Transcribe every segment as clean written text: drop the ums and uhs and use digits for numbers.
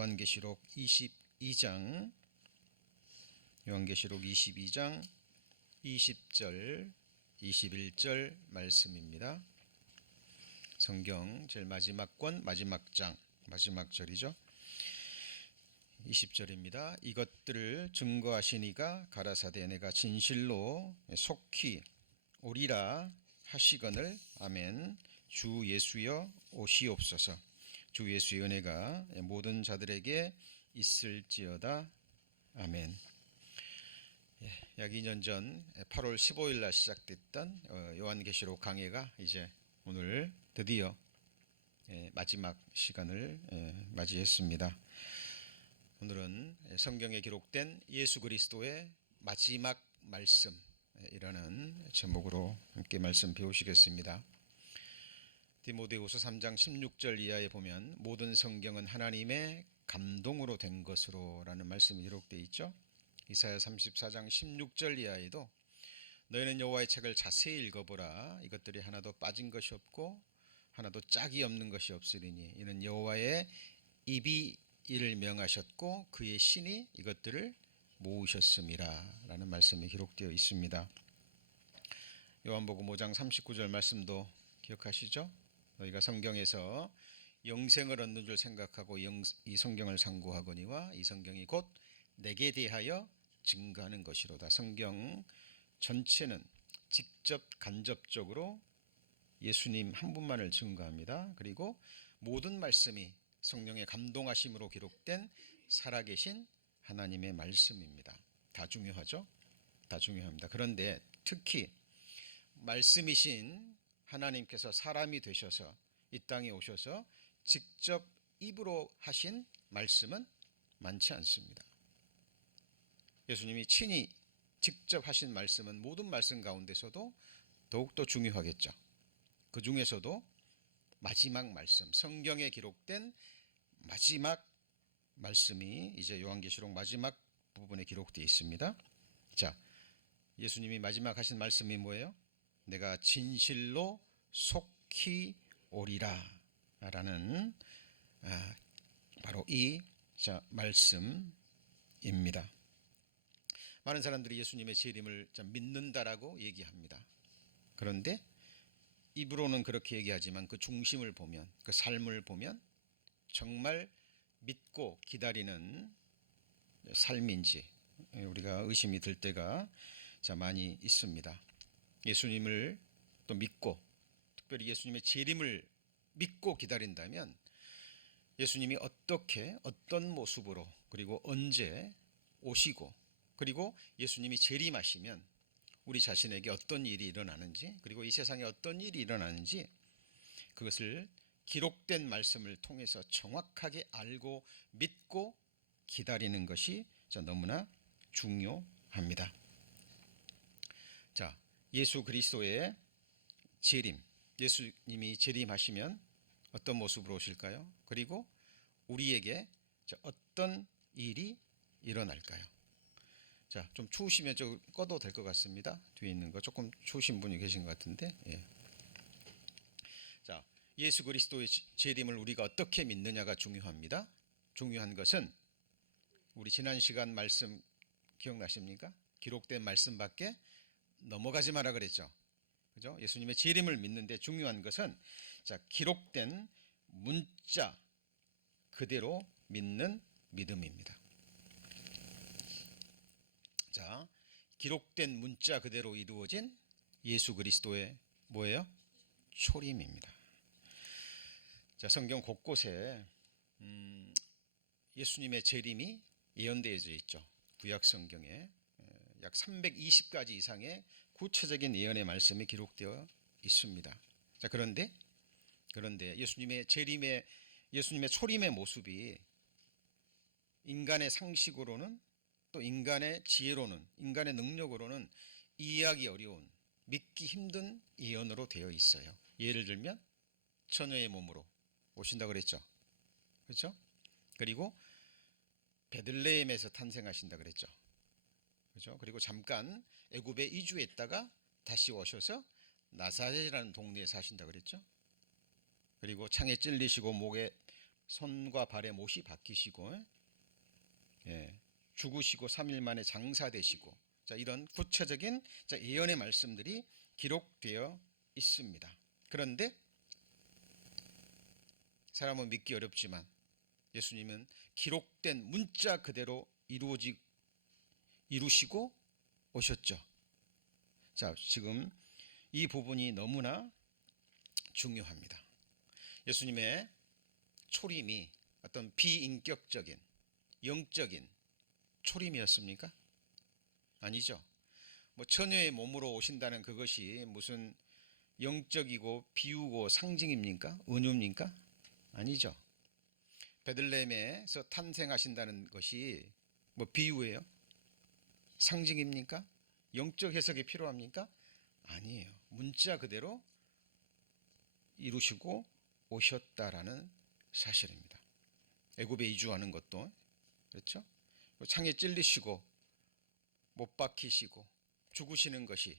요한계시록 22장 20절 21절 말씀입니다. 성경 제일 마지막 권 마지막 장 마지막 절이죠. 20절입니다. 이것들을 증거하시니가 가라사대 내가 진실로 속히 오리라 하시거늘. 아멘. 주 예수여 오시옵소서. 주 예수의 은혜가 모든 자들에게 있을지어다. 아멘. 약 2년 전 8월 15일 날 시작됐던 요한계시록 강해가 이제 오늘 드디어 마지막 시간을 맞이했습니다. 오늘은 성경에 기록된 예수 그리스도의 마지막 말씀이라는 제목으로 함께 말씀 배우시겠습니다. 디모데후서 3장 16절 이하에 보면 모든 성경은 하나님의 감동으로 된 것으로 라는 말씀이 기록되어 있죠. 이사야 34장 16절 이하에도 너희는 여호와의 책을 자세히 읽어보라. 이것들이 하나도 빠진 것이 없고 하나도 짝이 없는 것이 없으리니 이는 여호와의 입이 이를 명하셨고 그의 신이 이것들을 모으셨음이라 라는 말씀이 기록되어 있습니다. 요한복음 5장 39절 말씀도 기억하시죠? 너희가 성경에서 영생을 얻는 줄 생각하고 이 성경을 상고하거니와 이 성경이 곧 내게 대하여 증거하는 것이로다. 성경 전체는 직접 간접적으로 예수님 한 분만을 증거합니다. 그리고 모든 말씀이 성령의 감동하심으로 기록된 살아계신 하나님의 말씀입니다. 다 중요하죠? 다 중요합니다. 그런데 특히 말씀이신 하나님께서 사람이 되셔서 이 땅에 오셔서 직접 입으로 하신 말씀은 많지 않습니다. 예수님이 친히 직접 하신 말씀은 모든 말씀 가운데서도 더욱더 중요하겠죠. 그 중에서도 마지막 말씀, 성경에 기록된 마지막 말씀이 이제 요한계시록 마지막 부분에 기록되어 있습니다. 자, 예수님이 마지막 하신 말씀이 뭐예요? 내가 진실로 속히 오리라 라는 바로 이 말씀입니다. 많은 사람들이 예수님의 재림을 믿는다라고 얘기합니다. 그런데 입으로는 그렇게 얘기하지만 그 중심을 보면, 그 삶을 보면 정말 믿고 기다리는 삶인지 우리가 의심이 들 때가 많이 있습니다. 예수님을 또 믿고 특별히 예수님의 재림을 믿고 기다린다면 예수님이 어떻게 어떤 모습으로 그리고 언제 오시고 그리고 예수님이 재림하시면 우리 자신에게 어떤 일이 일어나는지 그리고 이 세상에 어떤 일이 일어나는지 그것을 기록된 말씀을 통해서 정확하게 알고 믿고 기다리는 것이 너무나 중요합니다. 자, 예수 그리스도의 재림, 예수님이 재림하시면 어떤 모습으로 오실까요? 그리고 우리에게 어떤 일이 일어날까요? 자, 좀 추우시면 좀 꺼도 될 것 같습니다. 뒤에 있는 거 조금 추우신 분이 계신 것 같은데. 자, 예수 그리스도의 재림을 우리가 어떻게 믿느냐가 중요합니다. 중요한 것은 우리 지난 시간 말씀 기억나십니까? 기록된 말씀밖에 넘어가지 마라 그랬죠. 그죠? 예수님의 재림을 믿는데 중요한 것은 기록된 문자 그대로 믿는 믿음입니다. 자, 기록된 문자 그대로 이루어진 예수 그리스도의 뭐예요? 초림입니다. 자, 성경 곳곳에 예수님의 재림이 예언되어져 있죠. 구약 성경에 약 320가지 이상의 구체적인 예언의 말씀이 기록되어 있습니다. 자, 그런데 예수님의 재림의 예수님의 초림의 모습이 인간의 상식으로는 또 인간의 지혜로는 인간의 능력으로는 이해하기 어려운 믿기 힘든 예언으로 되어 있어요. 예를 들면 처녀의 몸으로 오신다고 그랬죠. 그렇죠? 그리고 베들레헴에서 탄생하신다 그랬죠. 그렇죠? 그리고 잠깐 애굽에 이주했다가 다시 오셔서 나사렛이라는 동네에 사신다 그랬죠. 그리고 창에 찔리시고 목에 손과 발의 못이 박히시고, 죽으시고 3일 만에 장사되시고, 자, 이런 구체적인 예언의 말씀들이 기록되어 있습니다. 그런데 사람은 믿기 어렵지만 예수님은 기록된 문자 그대로 이루시고 오셨죠. 자, 지금 이 부분이 너무나 중요합니다. 예수님의 초림이 어떤 비인격적인 영적인 초림이었습니까? 아니죠. 뭐 처녀의 몸으로 오신다는 그것이 무슨 영적이고 비우고 상징입니까? 은유입니까? 아니죠. 베들레헴에서 탄생하신다는 것이 뭐 비유예요? 상징입니까? 영적 해석이 필요합니까? 아니에요. 문자 그대로 이루시고 오셨다라는 사실입니다. 애굽에 이주하는 것도 그렇죠? 창에 찔리시고 못 박히시고 죽으시는 것이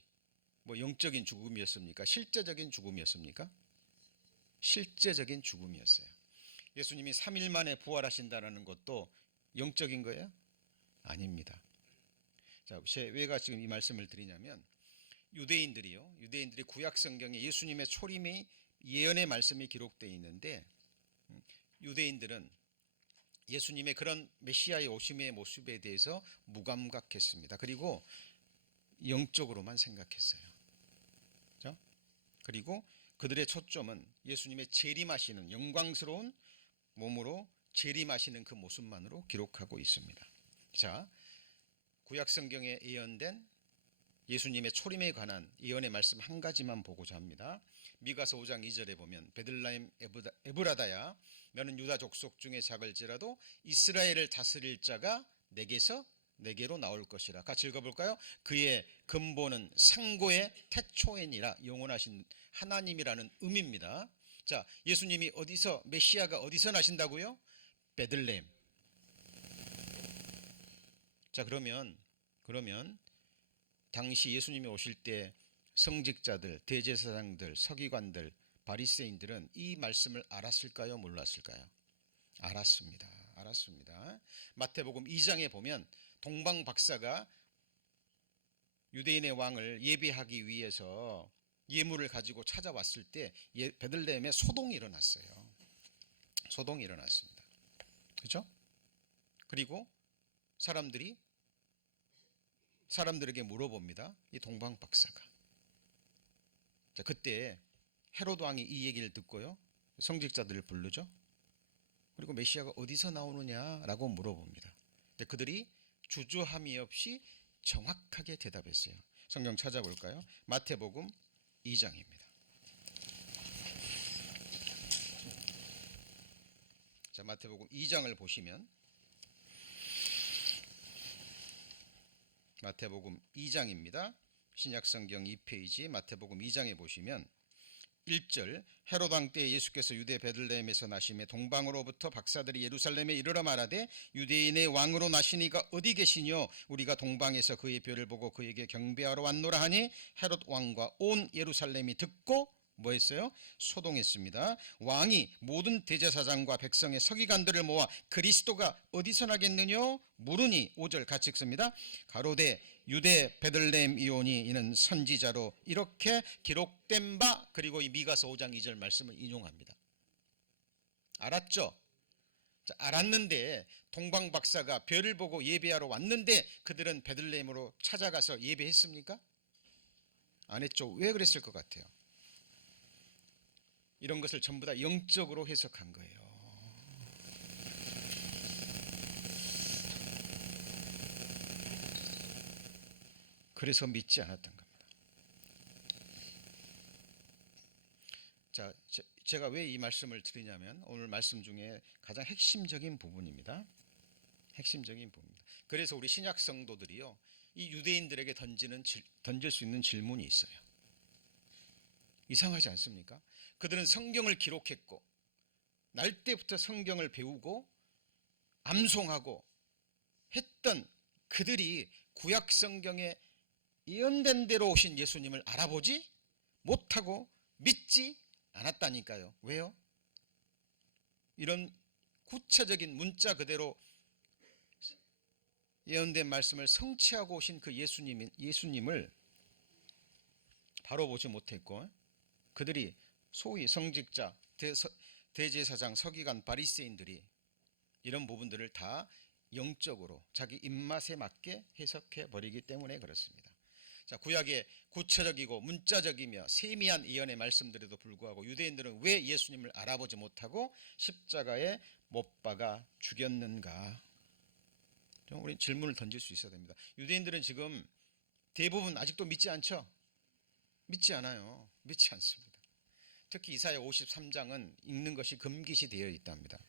뭐 영적인 죽음이었습니까? 실제적인 죽음이었습니까? 실제적인 죽음이었어요. 예수님이 3일 만에 부활하신다는 것도 영적인 거예요? 아닙니다. 자, 왜 지금 이 말씀을 드리냐면 유대인들이 구약 성경에 예수님의 초림의 예언의 말씀이 기록되어 있는데 유대인들은 예수님의 그런 메시아의 오심의 모습에 대해서 무감각했습니다. 그리고 영적으로만 생각했어요. 그렇죠? 그리고 그들의 초점은 예수님의 재림하시는 영광스러운 몸으로 재림하시는 그 모습만으로 기록하고 있습니다. 자, 구약 성경에 예언된 예수님의 초림에 관한 예언의 말씀 한 가지만 보고자 합니다. 미가서 5장 2절에 보면 베들레헴 에브라다야 너는 유다 족속 중에 작을지라도 이스라엘을 다스릴 자가 내게로 나올 것이라. 같이 읽어볼까요? 그의 근본은 상고의 태초이니라. 영원하신 하나님이라는 의미입니다. 자, 예수님이 메시아가 어디서 나신다고요? 베들레헴. 자, 그러면 당시 예수님이 오실 때 성직자들, 대제사장들, 서기관들, 바리새인들은 이 말씀을 알았을까요? 몰랐을까요? 알았습니다. 마태복음 2장에 보면 동방 박사가 유대인의 왕을 예배하기 위해서 예물을 가지고 찾아왔을 때 베들레헴에 소동이 일어났어요. 소동이 일어났습니다. 그렇죠? 그리고 사람들에게 물어봅니다. 이 동방 박사가. 자, 그때 헤로드 왕이 이 얘기를 듣고요. 성직자들을 부르죠. 그리고 메시아가 어디서 나오느냐라고 물어봅니다. 근데 그들이 주저함이 없이 정확하게 대답했어요. 성경 찾아볼까요? 마태복음 2장입니다. 자, 마태복음 2장을 보시면 마태복음 2장입니다. 신약성경 2페이지 마태복음 2장에 보시면 1절 헤롯 왕 때 예수께서 유대 베들레헴에서 나심에 동방으로부터 박사들이 예루살렘에 이르러 말하되 유대인의 왕으로 나시니가 어디 계시뇨? 우리가 동방에서 그의 별을 보고 그에게 경배하러 왔노라 하니 헤롯 왕과 온 예루살렘이 듣고 뭐 했어요? 소동했습니다. 왕이 모든 대제사장과 백성의 서기관들을 모아 그리스도가 어디서 나겠느냐 물으니 5절 같이 읽습니다. 가로되 유대 베들레헴 이오니 이는 선지자로 이렇게 기록된 바. 그리고 이 미가서 5장 2절 말씀을 인용합니다. 알았죠? 자, 알았는데 동방 박사가 별을 보고 예배하러 왔는데 그들은 베들레헴으로 찾아가서 예배했습니까? 안 했죠. 왜 그랬을 것 같아요? 이런 것을 전부 다 영적으로 해석한 거예요. 그래서 믿지 않았던 겁니다. 자, 제가 왜 이 말씀을 드리냐면 오늘 말씀 중에 가장 핵심적인 부분입니다. 핵심적인 부분입니다. 그래서 우리 신약 성도들이요, 이 유대인들에게 던질 수 있는 질문이 있어요. 이상하지 않습니까? 그들은 성경을 기록했고 날 때부터 성경을 배우고 암송하고 했던 그들이 구약 성경에 예언된 대로 오신 예수님을 알아보지 못하고 믿지 않았다니까요. 왜요? 이런 구체적인 문자 그대로 예언된 말씀을 성취하고 오신 그 예수님을 바로 보지 못했고, 그들이 소위 성직자, 대제사장, 서기관, 바리새인들이 이런 부분들을 다 영적으로 자기 입맛에 맞게 해석해 버리기 때문에 그렇습니다. 자, 구약의 구체적이고 문자적이며 세미한 예언의 말씀들에도 불구하고 유대인들은 왜 예수님을 알아보지 못하고 십자가에 못 박아 죽였는가? 좀 우리 질문을 던질 수 있어야 됩니다. 유대인들은 지금 대부분 아직도 믿지 않죠? 믿지 않아요. 믿지 않습니다. 특히 이사야 53장은 읽는 것이 금기시 되어 있답니다.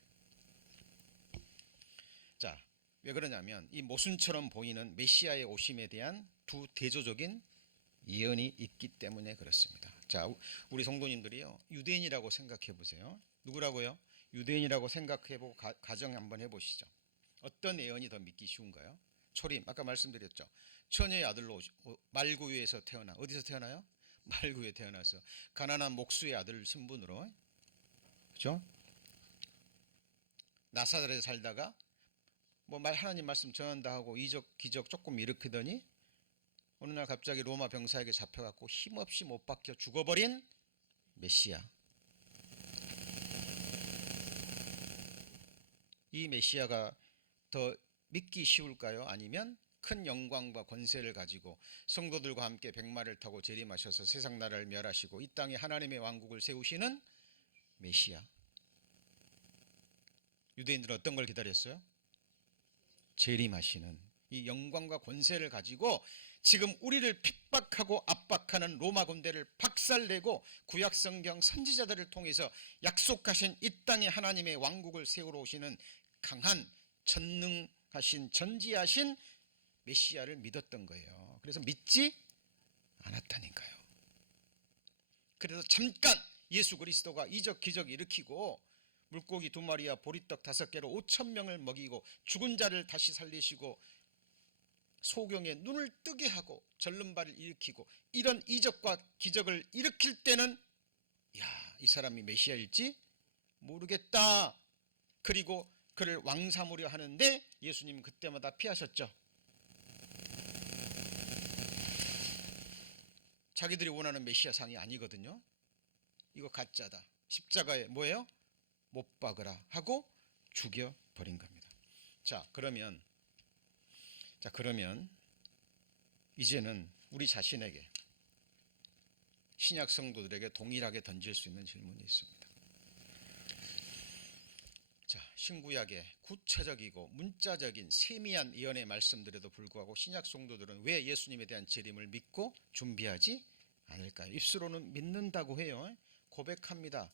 자, 왜 그러냐면 이 모순처럼 보이는 메시아의 오심에 대한 두 대조적인 예언이 있기 때문에 그렇습니다. 자, 우리 성도님들이요, 유대인이라고 생각해 보세요. 누구라고요? 유대인이라고 생각해 보고 가정 한번 해보시죠. 어떤 예언이 더 믿기 쉬운가요? 초림, 아까 말씀드렸죠. 처녀의 아들로 말구유에서 태어나, 어디서 태어나요? 말구유에 태어나서 가난한 목수의 아들 신분으로, 그렇죠? 나사렛에 살다가 하나님 말씀 전한다 하고 이적 기적 조금 일으키더니 어느 날 갑자기 로마 병사에게 잡혀갖고 힘없이 못 박혀 죽어버린 메시아. 이 메시아가 더 믿기 쉬울까요? 아니면 큰 영광과 권세를 가지고 성도들과 함께 백마를 타고 재림하셔서 세상 나라를 멸하시고 이 땅에 하나님의 왕국을 세우시는 메시아. 유대인들은 어떤 걸 기다렸어요? 재림하시는 이 영광과 권세를 가지고 지금 우리를 핍박하고 압박하는 로마 군대를 박살내고 구약성경 선지자들을 통해서 약속하신 이 땅에 하나님의 왕국을 세우러 오시는 강한 전능하신 전지하신 메시아를 믿었던 거예요. 그래서 믿지 않았다니까요. 그래서 잠깐 예수 그리스도가 이적 기적 일으키고 물고기 2마리와 보리떡 5개로 5,000명을 먹이고 죽은 자를 다시 살리시고 소경의 눈을 뜨게 하고 절름발을 일으키고 이런 이적과 기적을 일으킬 때는 이 사람이 메시아일지 모르겠다. 그리고 그를 왕 삼으려 하는데 예수님은 그때마다 피하셨죠. 자기들이 원하는 메시아상이 아니거든요. 이거 가짜다. 십자가에 뭐예요? 못 박으라 하고 죽여버린 겁니다. 자, 그러면 이제는 우리 자신에게 신약 성도들에게 동일하게 던질 수 있는 질문이 있습니다. 자, 신구약의 구체적이고 문자적인 세미한 예언의 말씀들에도 불구하고 신약 성도들은 왜 예수님에 대한 재림을 믿고 준비하지 않을까요? 입술로는 믿는다고 해요. 고백합니다.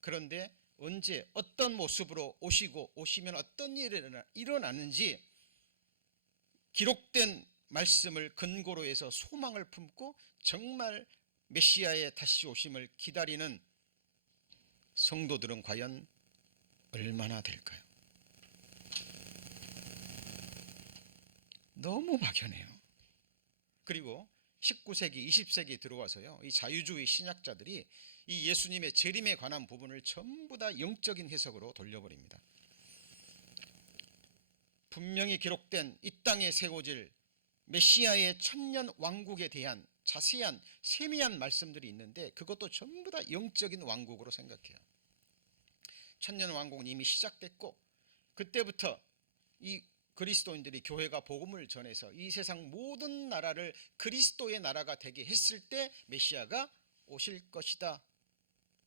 그런데 언제 어떤 모습으로 오시면 어떤 일이 일어나는지 기록된 말씀을 근거로 해서 소망을 품고 정말 메시아의 다시 오심을 기다리는 성도들은 과연 얼마나 될까요? 너무 막연해요. 그리고 19세기, 20세기 들어와서요, 이 자유주의 신학자들이 이 예수님의 재림에 관한 부분을 전부 다 영적인 해석으로 돌려버립니다. 분명히 기록된 이 땅에 세워질 메시아의 천년 왕국에 대한 자세한 세미한 말씀들이 있는데 그것도 전부 다 영적인 왕국으로 생각해요. 천년 왕국은 이미 시작됐고 그때부터 이 그리스도인들이 교회가 복음을 전해서 이 세상 모든 나라를 그리스도의 나라가 되게 했을 때 메시아가 오실 것이다.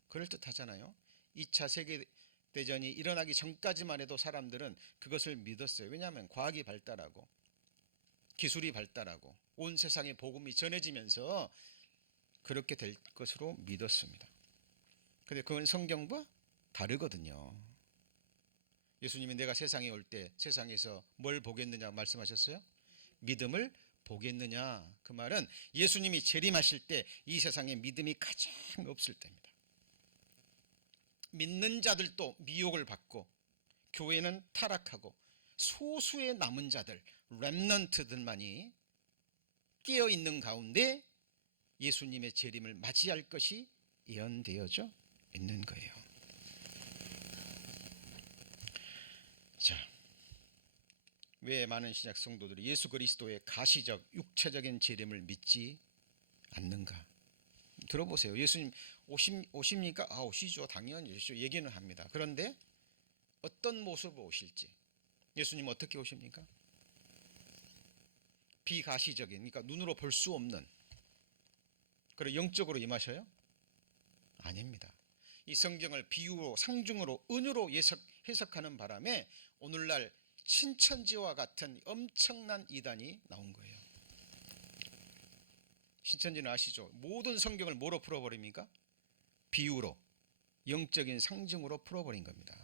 그럴듯하잖아요. 2차 세계대전이 일어나기 전까지만 해도 사람들은 그것을 믿었어요. 왜냐하면 과학이 발달하고 기술이 발달하고 온 세상에 복음이 전해지면서 그렇게 될 것으로 믿었습니다. 그런데 그건 성경과 다르거든요. 예수님이 내가 세상에 올 때 세상에서 뭘 보겠느냐 말씀하셨어요? 믿음을 보겠느냐. 그 말은 예수님이 재림하실 때 이 세상에 믿음이 가장 없을 때입니다. 믿는 자들도 미혹을 받고 교회는 타락하고 소수의 남은 자들 렘넌트들만이 깨어있는 가운데 예수님의 재림을 맞이할 것이 예언되어져 있는 거예요. 자, 왜 많은 신약 성도들이 예수 그리스도의 가시적 육체적인 재림을 믿지 않는가? 들어보세요. 예수님 오십니까? 오시죠. 당연히 오시죠. 얘기는 합니다. 그런데 어떤 모습으로 오실지, 예수님 어떻게 오십니까? 비가시적인, 그러니까 눈으로 볼 수 없는, 그리고 영적으로 임하셔요? 아닙니다. 이 성경을 비유로, 상중으로, 은유로 해석하는 바람에 오늘날 신천지와 같은 엄청난 이단이 나온 거예요. 신천지는 아시죠? 모든 성경을 뭐로 풀어버립니까? 비유로, 영적인 상징으로 풀어버린 겁니다.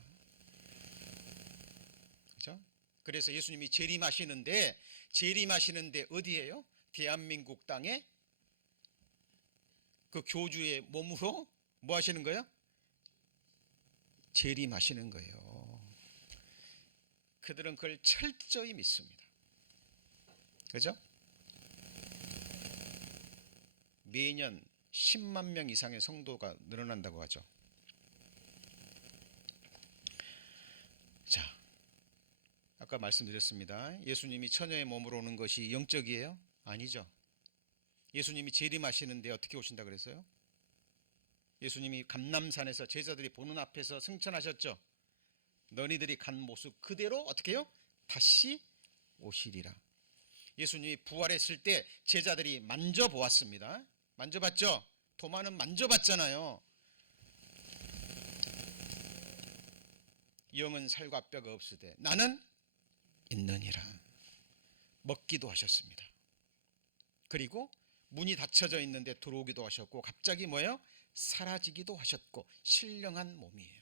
그렇죠? 그래서 예수님이 재림하시는데 어디예요? 대한민국 땅에 그 교주의 몸으로 뭐 하시는 거예요? 재림하시는 거예요. 그들은 그걸 철저히 믿습니다. 그죠? 매년 10만 명 이상의 성도가 늘어난다고 하죠. 자, 아까 말씀드렸습니다. 예수님이 처녀의 몸으로 오는 것이 영적이에요? 아니죠. 예수님이 재림하시는데 어떻게 오신다 그랬어요? 예수님이 감람산에서 제자들이 보는 앞에서 승천하셨죠. 너희들이 간 모습 그대로 어떻게 해요? 다시 오시리라. 예수님이 부활했을 때 제자들이 만져보았습니다. 만져봤죠? 도마는 만져봤잖아요. 영은 살과 뼈가 없으되 나는 있느니라. 먹기도 하셨습니다. 그리고 문이 닫혀져 있는데 들어오기도 하셨고, 갑자기 뭐예요? 사라지기도 하셨고, 신령한 몸이에요.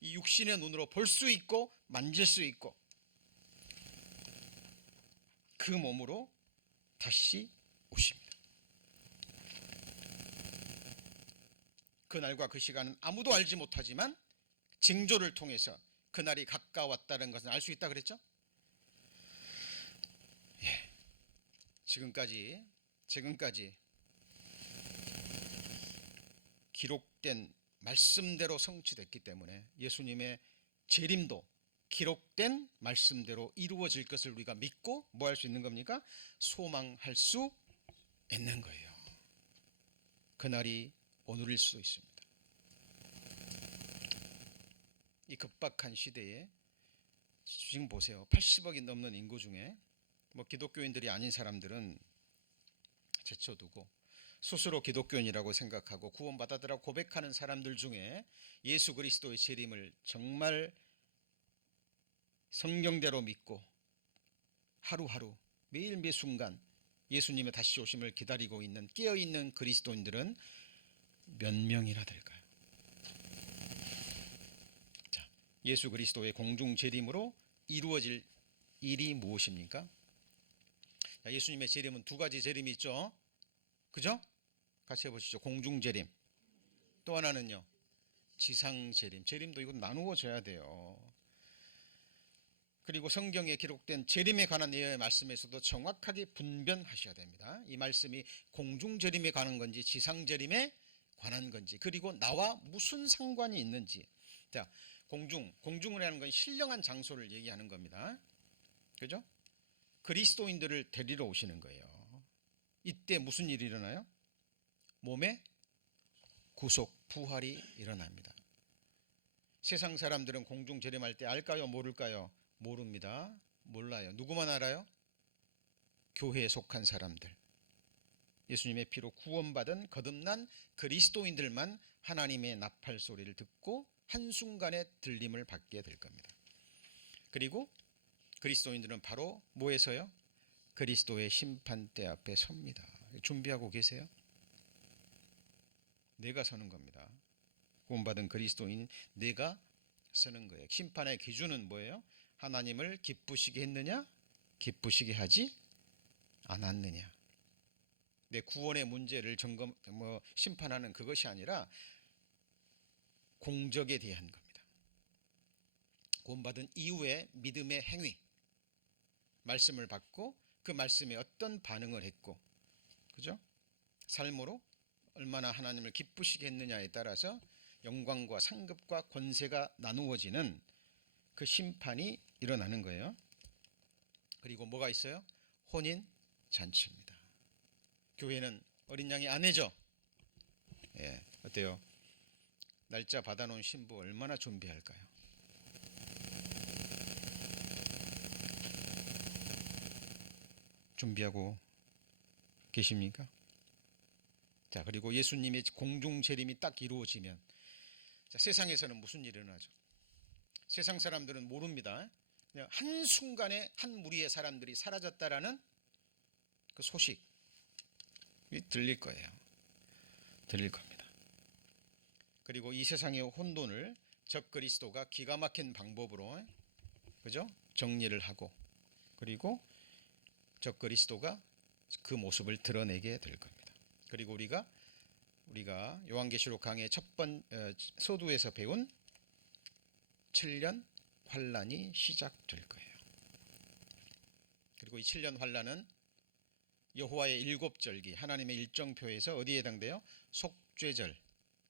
이 육신의 눈으로 볼 수 있고 만질 수 있고, 그 몸으로 다시 오십니다. 그날과 그 시간은 아무도 알지 못하지만 징조를 통해서 그날이 가까웠다는 것을 알 수 있다 그랬죠? 예. 지금까지 기록된 말씀대로 성취됐기 때문에 예수님의 재림도 기록된 말씀대로 이루어질 것을 우리가 믿고 뭐 할 수 있는 겁니까? 소망할 수 있는 거예요. 그날이 오늘일 수 있습니다. 이 급박한 시대에 지금 보세요. 80억이 넘는 인구 중에 뭐 기독교인들이 아닌 사람들은 제쳐두고 스스로 기독교인이라고 생각하고 구원받았다고 고백하는 사람들 중에 예수 그리스도의 재림을 정말 성경대로 믿고 하루하루 매일 매순간 예수님의 다시 오심을 기다리고 있는 깨어있는 그리스도인들은 몇 명이나 될까요? 자, 예수 그리스도의 공중 재림으로 이루어질 일이 무엇입니까? 자, 예수님의 재림은 두 가지 재림이 있죠. 그죠? 같이 해보시죠. 공중 재림. 또 하나는요, 지상 재림. 재림도 이건 나누어져야 돼요. 그리고 성경에 기록된 재림에 관한 예의 말씀에서도 정확하게 분별하셔야 됩니다. 이 말씀이 공중 재림에 관한 건지 지상 재림에 관한 건지, 그리고 나와 무슨 상관이 있는지. 자, 공중을 하는 건 신령한 장소를 얘기하는 겁니다. 그죠? 그리스도인들을 데리러 오시는 거예요. 이때 무슨 일이 일어나요? 몸에 구속, 부활이 일어납니다. 세상 사람들은 공중 재림할 때 알까요? 모를까요? 모릅니다. 몰라요. 누구만 알아요? 교회에 속한 사람들, 예수님의 피로 구원받은 거듭난 그리스도인들만 하나님의 나팔 소리를 듣고 한순간에 들림을 받게 될 겁니다. 그리고 그리스도인들은 바로 뭐에서요? 그리스도의 심판대 앞에 섭니다. 준비하고 계세요? 내가 서는 겁니다. 구원받은 그리스도인 내가 서는 거예요. 심판의 기준은 뭐예요? 하나님을 기쁘시게 했느냐, 기쁘시게 하지 않았느냐. 내 구원의 문제를 심판하는 그것이 아니라 공적에 대한 겁니다. 구원받은 이후의 믿음의 행위, 말씀을 받고 그 말씀에 어떤 반응을 했고, 그죠? 삶으로 얼마나 하나님을 기쁘시게 했느냐에 따라서 영광과 상급과 권세가 나누어지는 그 심판이 일어나는 거예요. 그리고 뭐가 있어요? 혼인 잔치입니다. 교회는 어린 양의 아내죠. 예, 어때요? 날짜 받아놓은 신부 얼마나 준비할까요? 준비하고 계십니까? 자, 그리고 예수님의 공중 재림이 딱 이루어지면, 자, 세상에서는 무슨 일이 일어나죠? 세상 사람들은 모릅니다. 그냥 한순간에 한 무리의 사람들이 사라졌다라는 그 소식이 들릴 거예요. 들릴 겁니다. 그리고 이 세상의 혼돈을 적 그리스도가 기가 막힌 방법으로, 그죠? 정리를 하고, 그리고 적 그리스도가 그 모습을 드러내게 될 겁니다. 그리고 우리가 요한계시록 강의 서두에서 배운 7년 환란이 시작될 거예요. 그리고 이 7년 환란은 여호와의 7절기, 하나님의 일정표에서 어디에 해당돼요? 속죄절,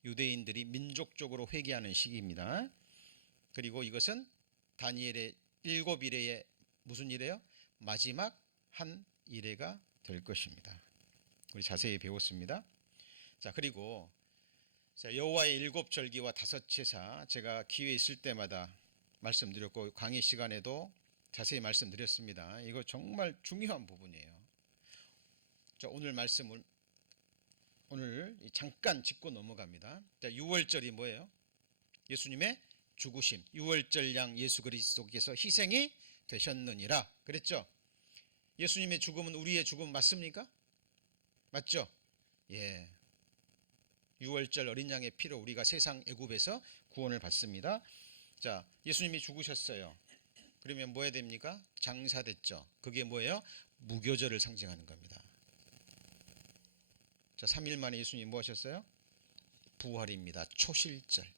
유대인들이 민족적으로 회개하는 시기입니다. 그리고 이것은 다니엘의 7일의 무슨 일이에요? 마지막 한 일회가 될 것입니다. 우리 자세히 배웠습니다. 자, 그리고 여호와의 7절기와 5제사, 제가 기회 있을 때마다 말씀드렸고 강의 시간에도 자세히 말씀드렸습니다. 이거 정말 중요한 부분이에요. 자, 오늘 말씀을 잠깐 짚고 넘어갑니다. 자, 6월절이 뭐예요? 예수님의 죽으심, 6월절 양 예수 그리스도께서 희생이 되셨느니라 그랬죠? 예수님의 죽음은 우리의 죽음 맞습니까? 맞죠? 예. 6월절 어린 양의 피로 우리가 세상 애굽에서 구원을 받습니다. 자, 예수님이 죽으셨어요. 그러면 뭐 해야 됩니까? 장사됐죠. 그게 뭐예요? 무교절을 상징하는 겁니다. 자, 3일 만에 예수님 뭐 하셨어요? 부활입니다. 초실절.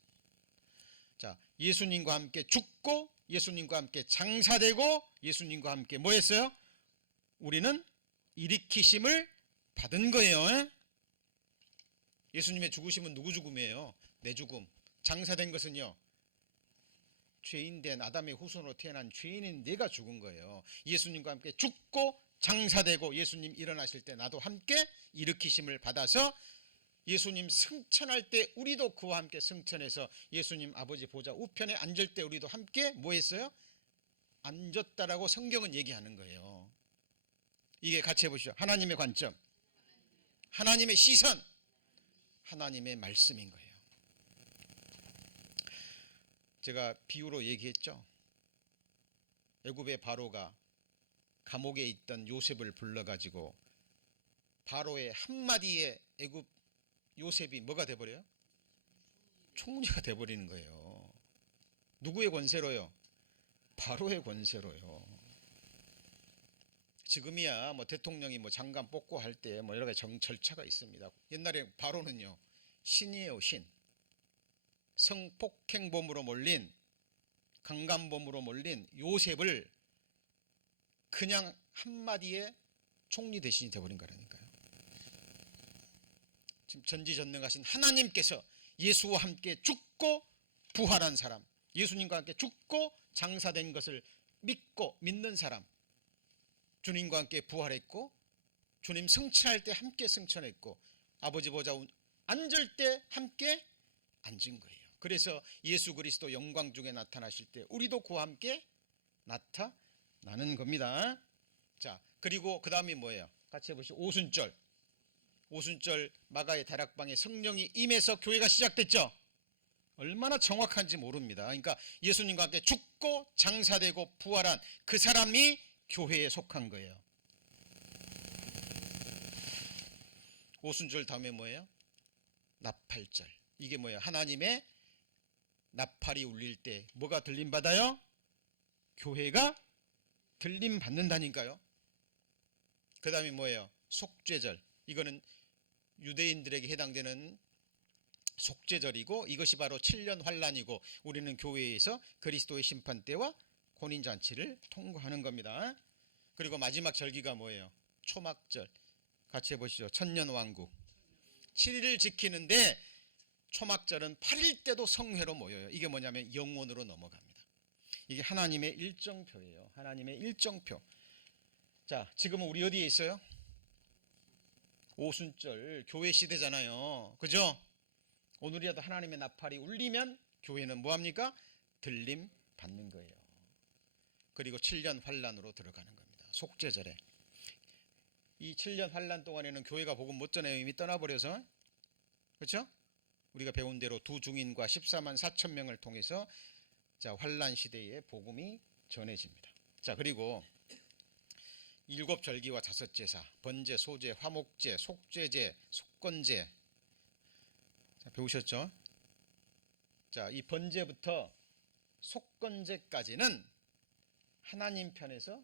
자, 예수님과 함께 죽고 예수님과 함께 장사되고 예수님과 함께 뭐 했어요? 우리는 일으키심을 받은 거예요. 예수님의 죽으심은 누구 죽음이에요? 내 죽음. 장사된 것은요, 죄인된 아담의 후손으로 태어난 죄인인 내가 죽은 거예요. 예수님과 함께 죽고 장사되고 예수님 일어나실 때 나도 함께 일으키심을 받아서 예수님 승천할 때 우리도 그와 함께 승천해서 예수님 아버지 보좌 우편에 앉을 때 우리도 함께 뭐 했어요? 앉았다라고 성경은 얘기하는 거예요. 이게 같이 해보시죠. 하나님의 관점, 하나님의 시선, 하나님의 말씀인 거예요. 제가 비유로 얘기했죠. 애굽의 바로가 감옥에 있던 요셉을 불러가지고 바로의 한마디에 애굽 요셉이 뭐가 돼버려요? 총리가 돼버리는 거예요. 누구의 권세로요? 바로의 권세로요. 지금이야 뭐 대통령이 뭐 장관 뽑고 할 때 뭐 여러 가지 절차가 있습니다. 옛날에 바로는요, 신이에요, 신. 성폭행범으로 몰린, 강간범으로 몰린 요셉을 그냥 한마디에 총리 대신이 되어버린 거라니까요. 지금 전지전능하신 하나님께서 예수와 함께 죽고 부활한 사람, 예수님과 함께 죽고 장사된 것을 믿고 믿는 사람, 주님과 함께 부활했고 주님 승천할 때 함께 승천했고 아버지 보좌 앉을 때 함께 앉은 거예요. 그래서 예수 그리스도 영광 중에 나타나실 때 우리도 그와 함께 나타나는 겁니다. 자, 그리고 그 다음이 뭐예요? 같이 해보시죠. 오순절. 오순절 마가의 다락방에 성령이 임해서 교회가 시작됐죠. 얼마나 정확한지 모릅니다. 그러니까 예수님과 함께 죽고 장사되고 부활한 그 사람이 교회에 속한 거예요. 오순절 다음에 뭐예요? 나팔절. 이게 뭐예요? 하나님의 나팔이 울릴 때 뭐가 들림받아요? 교회가 들림받는다니까요. 그 다음에 뭐예요? 속죄절. 이거는 유대인들에게 해당되는 속죄절이고 이것이 바로 7년 환란이고 우리는 교회에서 그리스도의 심판대와 혼인잔치를 통과하는 겁니다. 그리고 마지막 절기가 뭐예요? 초막절. 같이 해보시죠. 천년왕국. 7일을 지키는데 초막절은 8일 때도 성회로 모여요. 이게 뭐냐면 영원으로 넘어갑니다. 이게 하나님의 일정표예요. 하나님의 일정표. 자, 지금은 우리 어디에 있어요? 오순절 교회 시대잖아요. 그죠? 오늘이라도 하나님의 나팔이 울리면 교회는 뭐합니까? 들림 받는 거예요. 그리고 7년 환란으로 들어가는 겁니다. 속죄절에. 이 7년 환란 동안에는 교회가 복음 못 전해요. 이미 떠나버려서. 그렇죠? 우리가 배운 대로 두 중인과 14만 4천 명을 통해서 자, 환란 시대에 복음이 전해집니다. 자, 그리고 일곱 절기와 다섯 제사, 번제, 소제, 화목제, 속죄제, 속건제. 자, 배우셨죠? 자, 이 번제부터 속건제까지는 하나님 편에서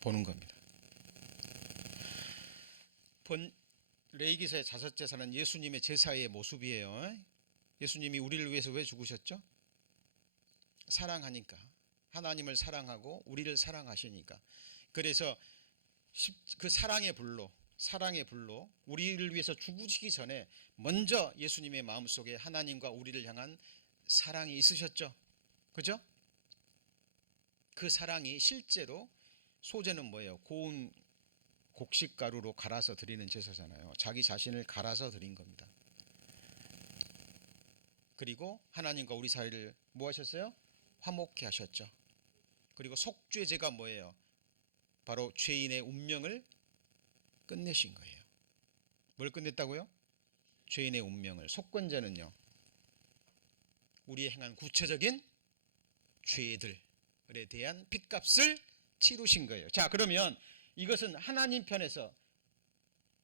보는 겁니다. 레위기서의 다섯 제사는 예수님의 제사의 모습이에요. 예수님이 우리를 위해서 왜 죽으셨죠? 사랑하니까. 하나님을 사랑하고 우리를 사랑하시니까. 그래서 그 사랑의 불로 우리를 위해서 죽으시기 전에 먼저 예수님의 마음속에 하나님과 우리를 향한 사랑이 있으셨죠. 그죠? 그 사랑이 실제로 소제는 뭐예요? 고운 곡식가루로 갈아서 드리는 제사잖아요. 자기 자신을 갈아서 드린 겁니다. 그리고 하나님과 우리 사이를 뭐 하셨어요? 화목케 하셨죠. 그리고 속죄제가 뭐예요? 바로 죄인의 운명을 끝내신 거예요. 뭘 끝냈다고요? 죄인의 운명을. 속건제는요, 우리의 행한 구체적인 죄들에 대한 핏값을 치르신 거예요. 자, 그러면 이것은 하나님 편에서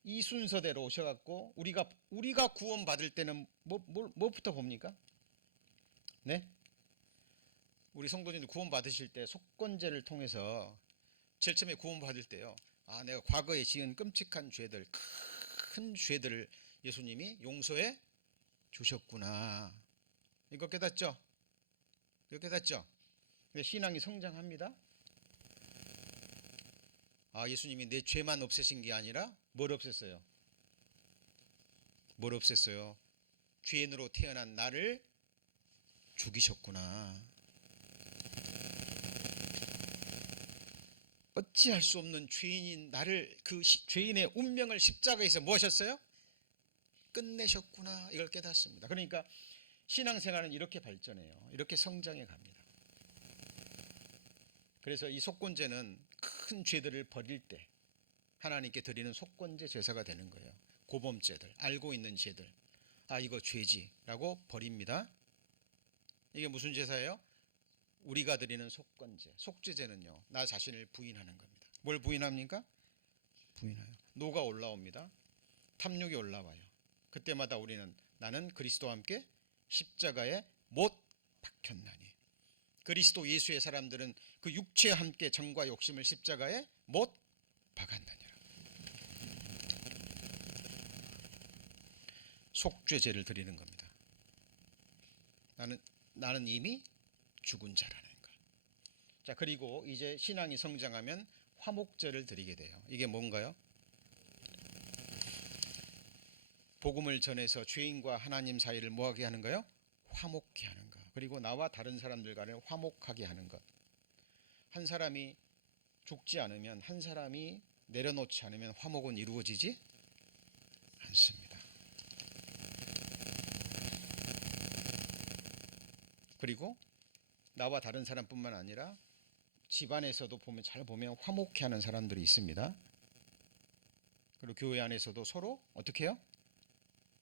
이 순서대로 오셔갖고 우리가 구원 받을 때는 뭐부터 봅니까? 네? 우리 성도님들 구원 받으실 때 속건제를 통해서 제일 처음에 구원 받을 때요. 아, 내가 과거에 지은 끔찍한 죄들, 큰 죄들을 예수님이 용서해 주셨구나. 이거 깨닫죠? 이거 깨닫죠? 신앙이 성장합니다. 아, 예수님이 내 죄만 없애신 게 아니라 뭘 없앴어요? 뭘 없앴어요? 죄인으로 태어난 나를 죽이셨구나. 어찌할 수 없는 죄인인 나를, 그 죄인의 운명을 십자가에서 뭐 하셨어요? 끝내셨구나. 이걸 깨닫습니다. 그러니까 신앙생활은 이렇게 발전해요. 이렇게 성장해 갑니다. 그래서 이 속건제는 큰 죄들을 버릴 때 하나님께 드리는 속건제 제사가 되는 거예요. 고범죄들, 알고 있는 죄들. 아, 이거 죄지라고 버립니다. 이게 무슨 제사예요? 우리가 드리는 속건제. 속죄제는요, 나 자신을 부인하는 겁니다. 뭘 부인합니까? 부인해요. 노가 올라옵니다. 탐욕이 올라와요. 그때마다 우리는 나는 그리스도와 함께 십자가에 못 박혔나니. 그리스도 예수의 사람들은 그 육체와 함께 정과 욕심을 십자가에 못 박았느니라. 속죄제를 드리는 겁니다. 나는 이미 죽은 자라는 것. 자, 그리고 이제 신앙이 성장하면 화목제를 드리게 돼요. 이게 뭔가요? 복음을 전해서 죄인과 하나님 사이를 뭐하게 하는 거요? 화목케 하는 것. 그리고 나와 다른 사람들 간을 화목하게 하는 것. 한 사람이 죽지 않으면, 한 사람이 내려놓지 않으면 화목은 이루어지지 않습니다. 그리고 나와 다른 사람뿐만 아니라 집안에서도 잘 보면 화목케 하는 사람들이 있습니다. 그리고 교회 안에서도 서로 어떻게 해요?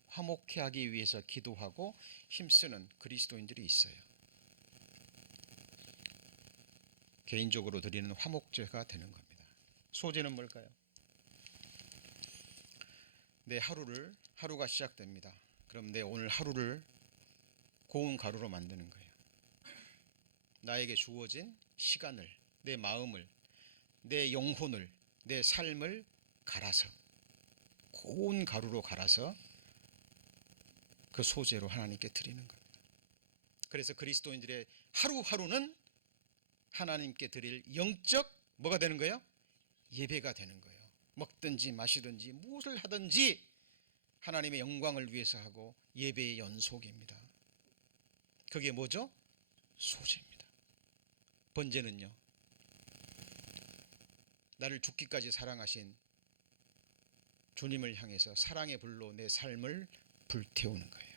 화목케 하기 위해서 기도하고 힘쓰는 그리스도인들이 있어요. 개인적으로 드리는 화목제가 되는 겁니다. 소제는 뭘까요? 내 하루가 시작됩니다. 그럼 내 오늘 하루를 고운 가루로 만드는 거예요. 나에게 주어진 시간을, 내 마음을, 내 영혼을, 내 삶을 갈아서, 고운 가루로 갈아서 그 소재로 하나님께 드리는 겁니다. 그래서 그리스도인들의 하루하루는 하나님께 드릴 영적 뭐가 되는 거예요? 예배가 되는 거예요. 먹든지 마시든지 무엇을 하든지 하나님의 영광을 위해서 하고 예배의 연속입니다. 그게 뭐죠? 소재입니다. 번제는요, 나를 죽기까지 사랑하신 주님을 향해서 사랑의 불로 내 삶을 불태우는 거예요.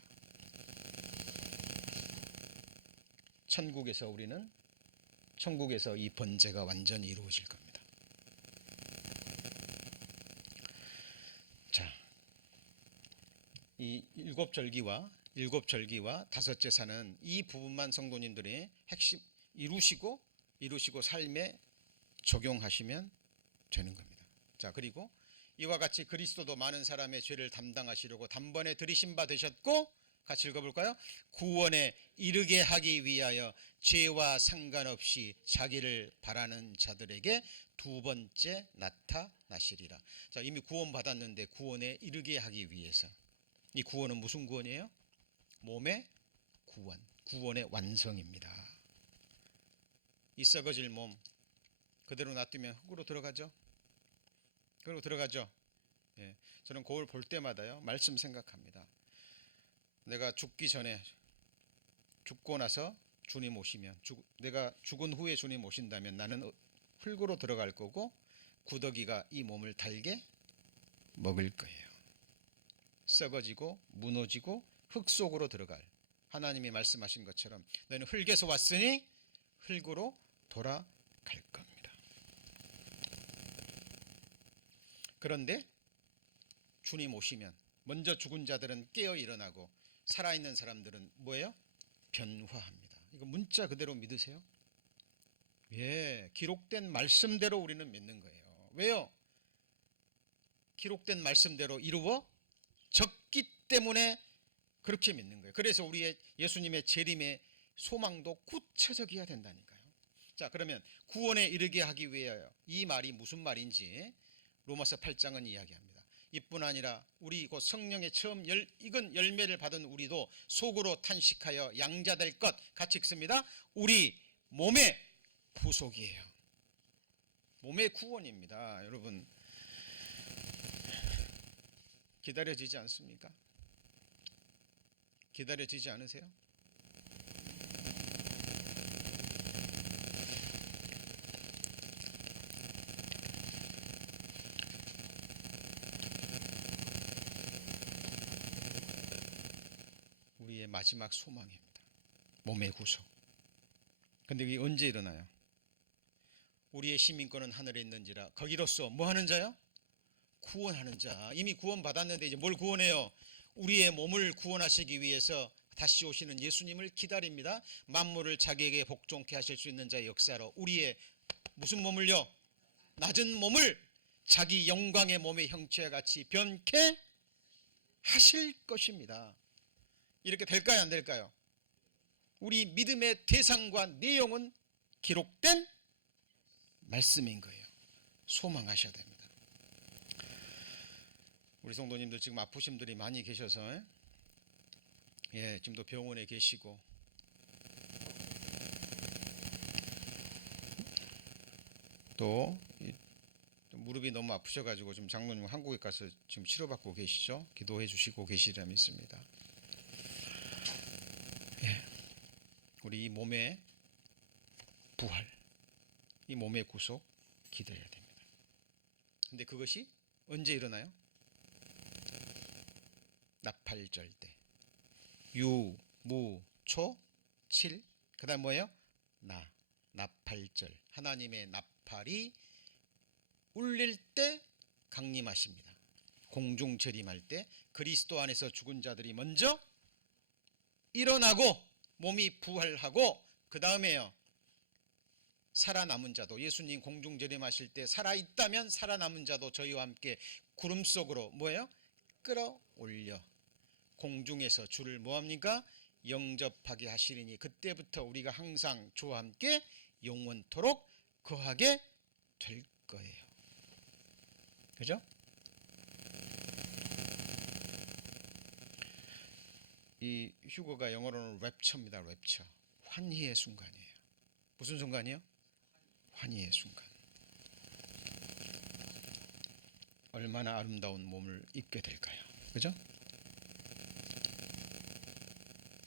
천국에서 이 번제가 완전히 이루어질 겁니다. 자, 이 일곱 절기와 다섯 제사는 이 부분만 성도님들이 핵심 이루시고 삶에 적용하시면 되는 겁니다. 자, 그리고 이와 같이 그리스도도 많은 사람의 죄를 담당하시려고 단번에 들이신 바 되셨고, 같이 읽어볼까요? 구원에 이르게 하기 위하여 죄와 상관없이 자기를 바라는 자들에게 두 번째 나타나시리라. 자, 이미 구원 받았는데 구원에 이르게 하기 위해서. 이 구원은 무슨 구원이에요? 몸의 구원, 구원의 완성입니다. 이 썩어질 몸 그대로 놔두면 흙으로 들어가죠. 예, 저는 거울 볼 때마다요, 말씀 생각합니다. 내가 죽기 전에, 죽고 나서 주님 오시면, 내가 죽은 후에 주님 오신다면 나는 흙으로 들어갈 거고 구더기가 이 몸을 달게 먹을 거예요. 썩어지고 무너지고 흙 속으로 들어갈, 하나님이 말씀하신 것처럼 너는 흙에서 왔으니 흙으로 돌아갈 겁니다. 그런데 주님 오시면 먼저 죽은 자들은 깨어 일어나고 살아있는 사람들은 뭐예요? 변화합니다. 이거 문자 그대로 믿으세요? 예, 기록된 말씀대로 우리는 믿는 거예요. 왜요? 기록된 말씀대로 이루어졌기 때문에 그렇게 믿는 거예요. 그래서 우리의 예수님의 재림의 소망도 구체적이어야 된다니까요. 자, 그러면 구원에 이르게 하기 위하여, 이 말이 무슨 말인지 로마서 8장은 이야기합니다. 이뿐 아니라 우리 곧 성령의 처음 익은 열매를 받은 우리도 속으로 탄식하여 양자될 것, 같이 읽습니다. 우리 몸의 구속이에요. 몸의 구원입니다. 여러분, 기다려지지 않습니까? 기다려지지 않으세요? 우리의 마지막 소망입니다. 몸의 구속. 근데 이게 언제 일어나요? 우리의 시민권은 하늘에 있는지라 거기로서 뭐 하는 자요? 구원하는 자. 이미 구원 받았는데 이제 뭘 구원해요? 우리의 몸을 구원하시기 위해서 다시 오시는 예수님을 기다립니다. 만물을 자기에게 복종케 하실 수 있는 자의 역사로 우리의 무슨 몸을요? 낮은 몸을 자기 영광의 몸의 형체와 같이 변케 하실 것입니다. 이렇게 될까요, 안 될까요? 우리 믿음의 대상과 내용은 기록된 말씀인 거예요. 소망하셔야 됩니다. 우리 성도님들 지금 아프신 분들이 많이 계셔서, 예, 지금도 병원에 계시고, 또 무릎이 너무 아프셔가지고 지금 장로님 한국에 가서 지금 치료받고 계시죠. 기도해 주시고 계시리라 믿습니다. 예, 우리 이 몸의 부활, 이 몸의 구속 기다려야 됩니다. 근데 그것이 언제 일어나요? 나팔절 때. 유, 무, 초, 칠. 그 다음 뭐예요? 나팔절. 하나님의 나팔이 울릴 때 강림하십니다. 공중 재림할 때 그리스도 안에서 죽은 자들이 먼저 일어나고 몸이 부활하고, 그 다음에요, 살아남은 자도, 예수님 공중 재림하실 때 살아있다면 살아남은 자도 저희와 함께 구름 속으로 뭐예요? 끌어올려 공중에서 주를 뭐합니까? 영접하게 하시리니 그때부터 우리가 항상 주와 함께 영원토록 거하게 될 거예요. 그죠? 이 휴거가 영어로는 랩처입니다. 랩처. 환희의 순간이에요. 무슨 순간이요? 환희의 순간. 얼마나 아름다운 몸을 입게 될까요? 그죠?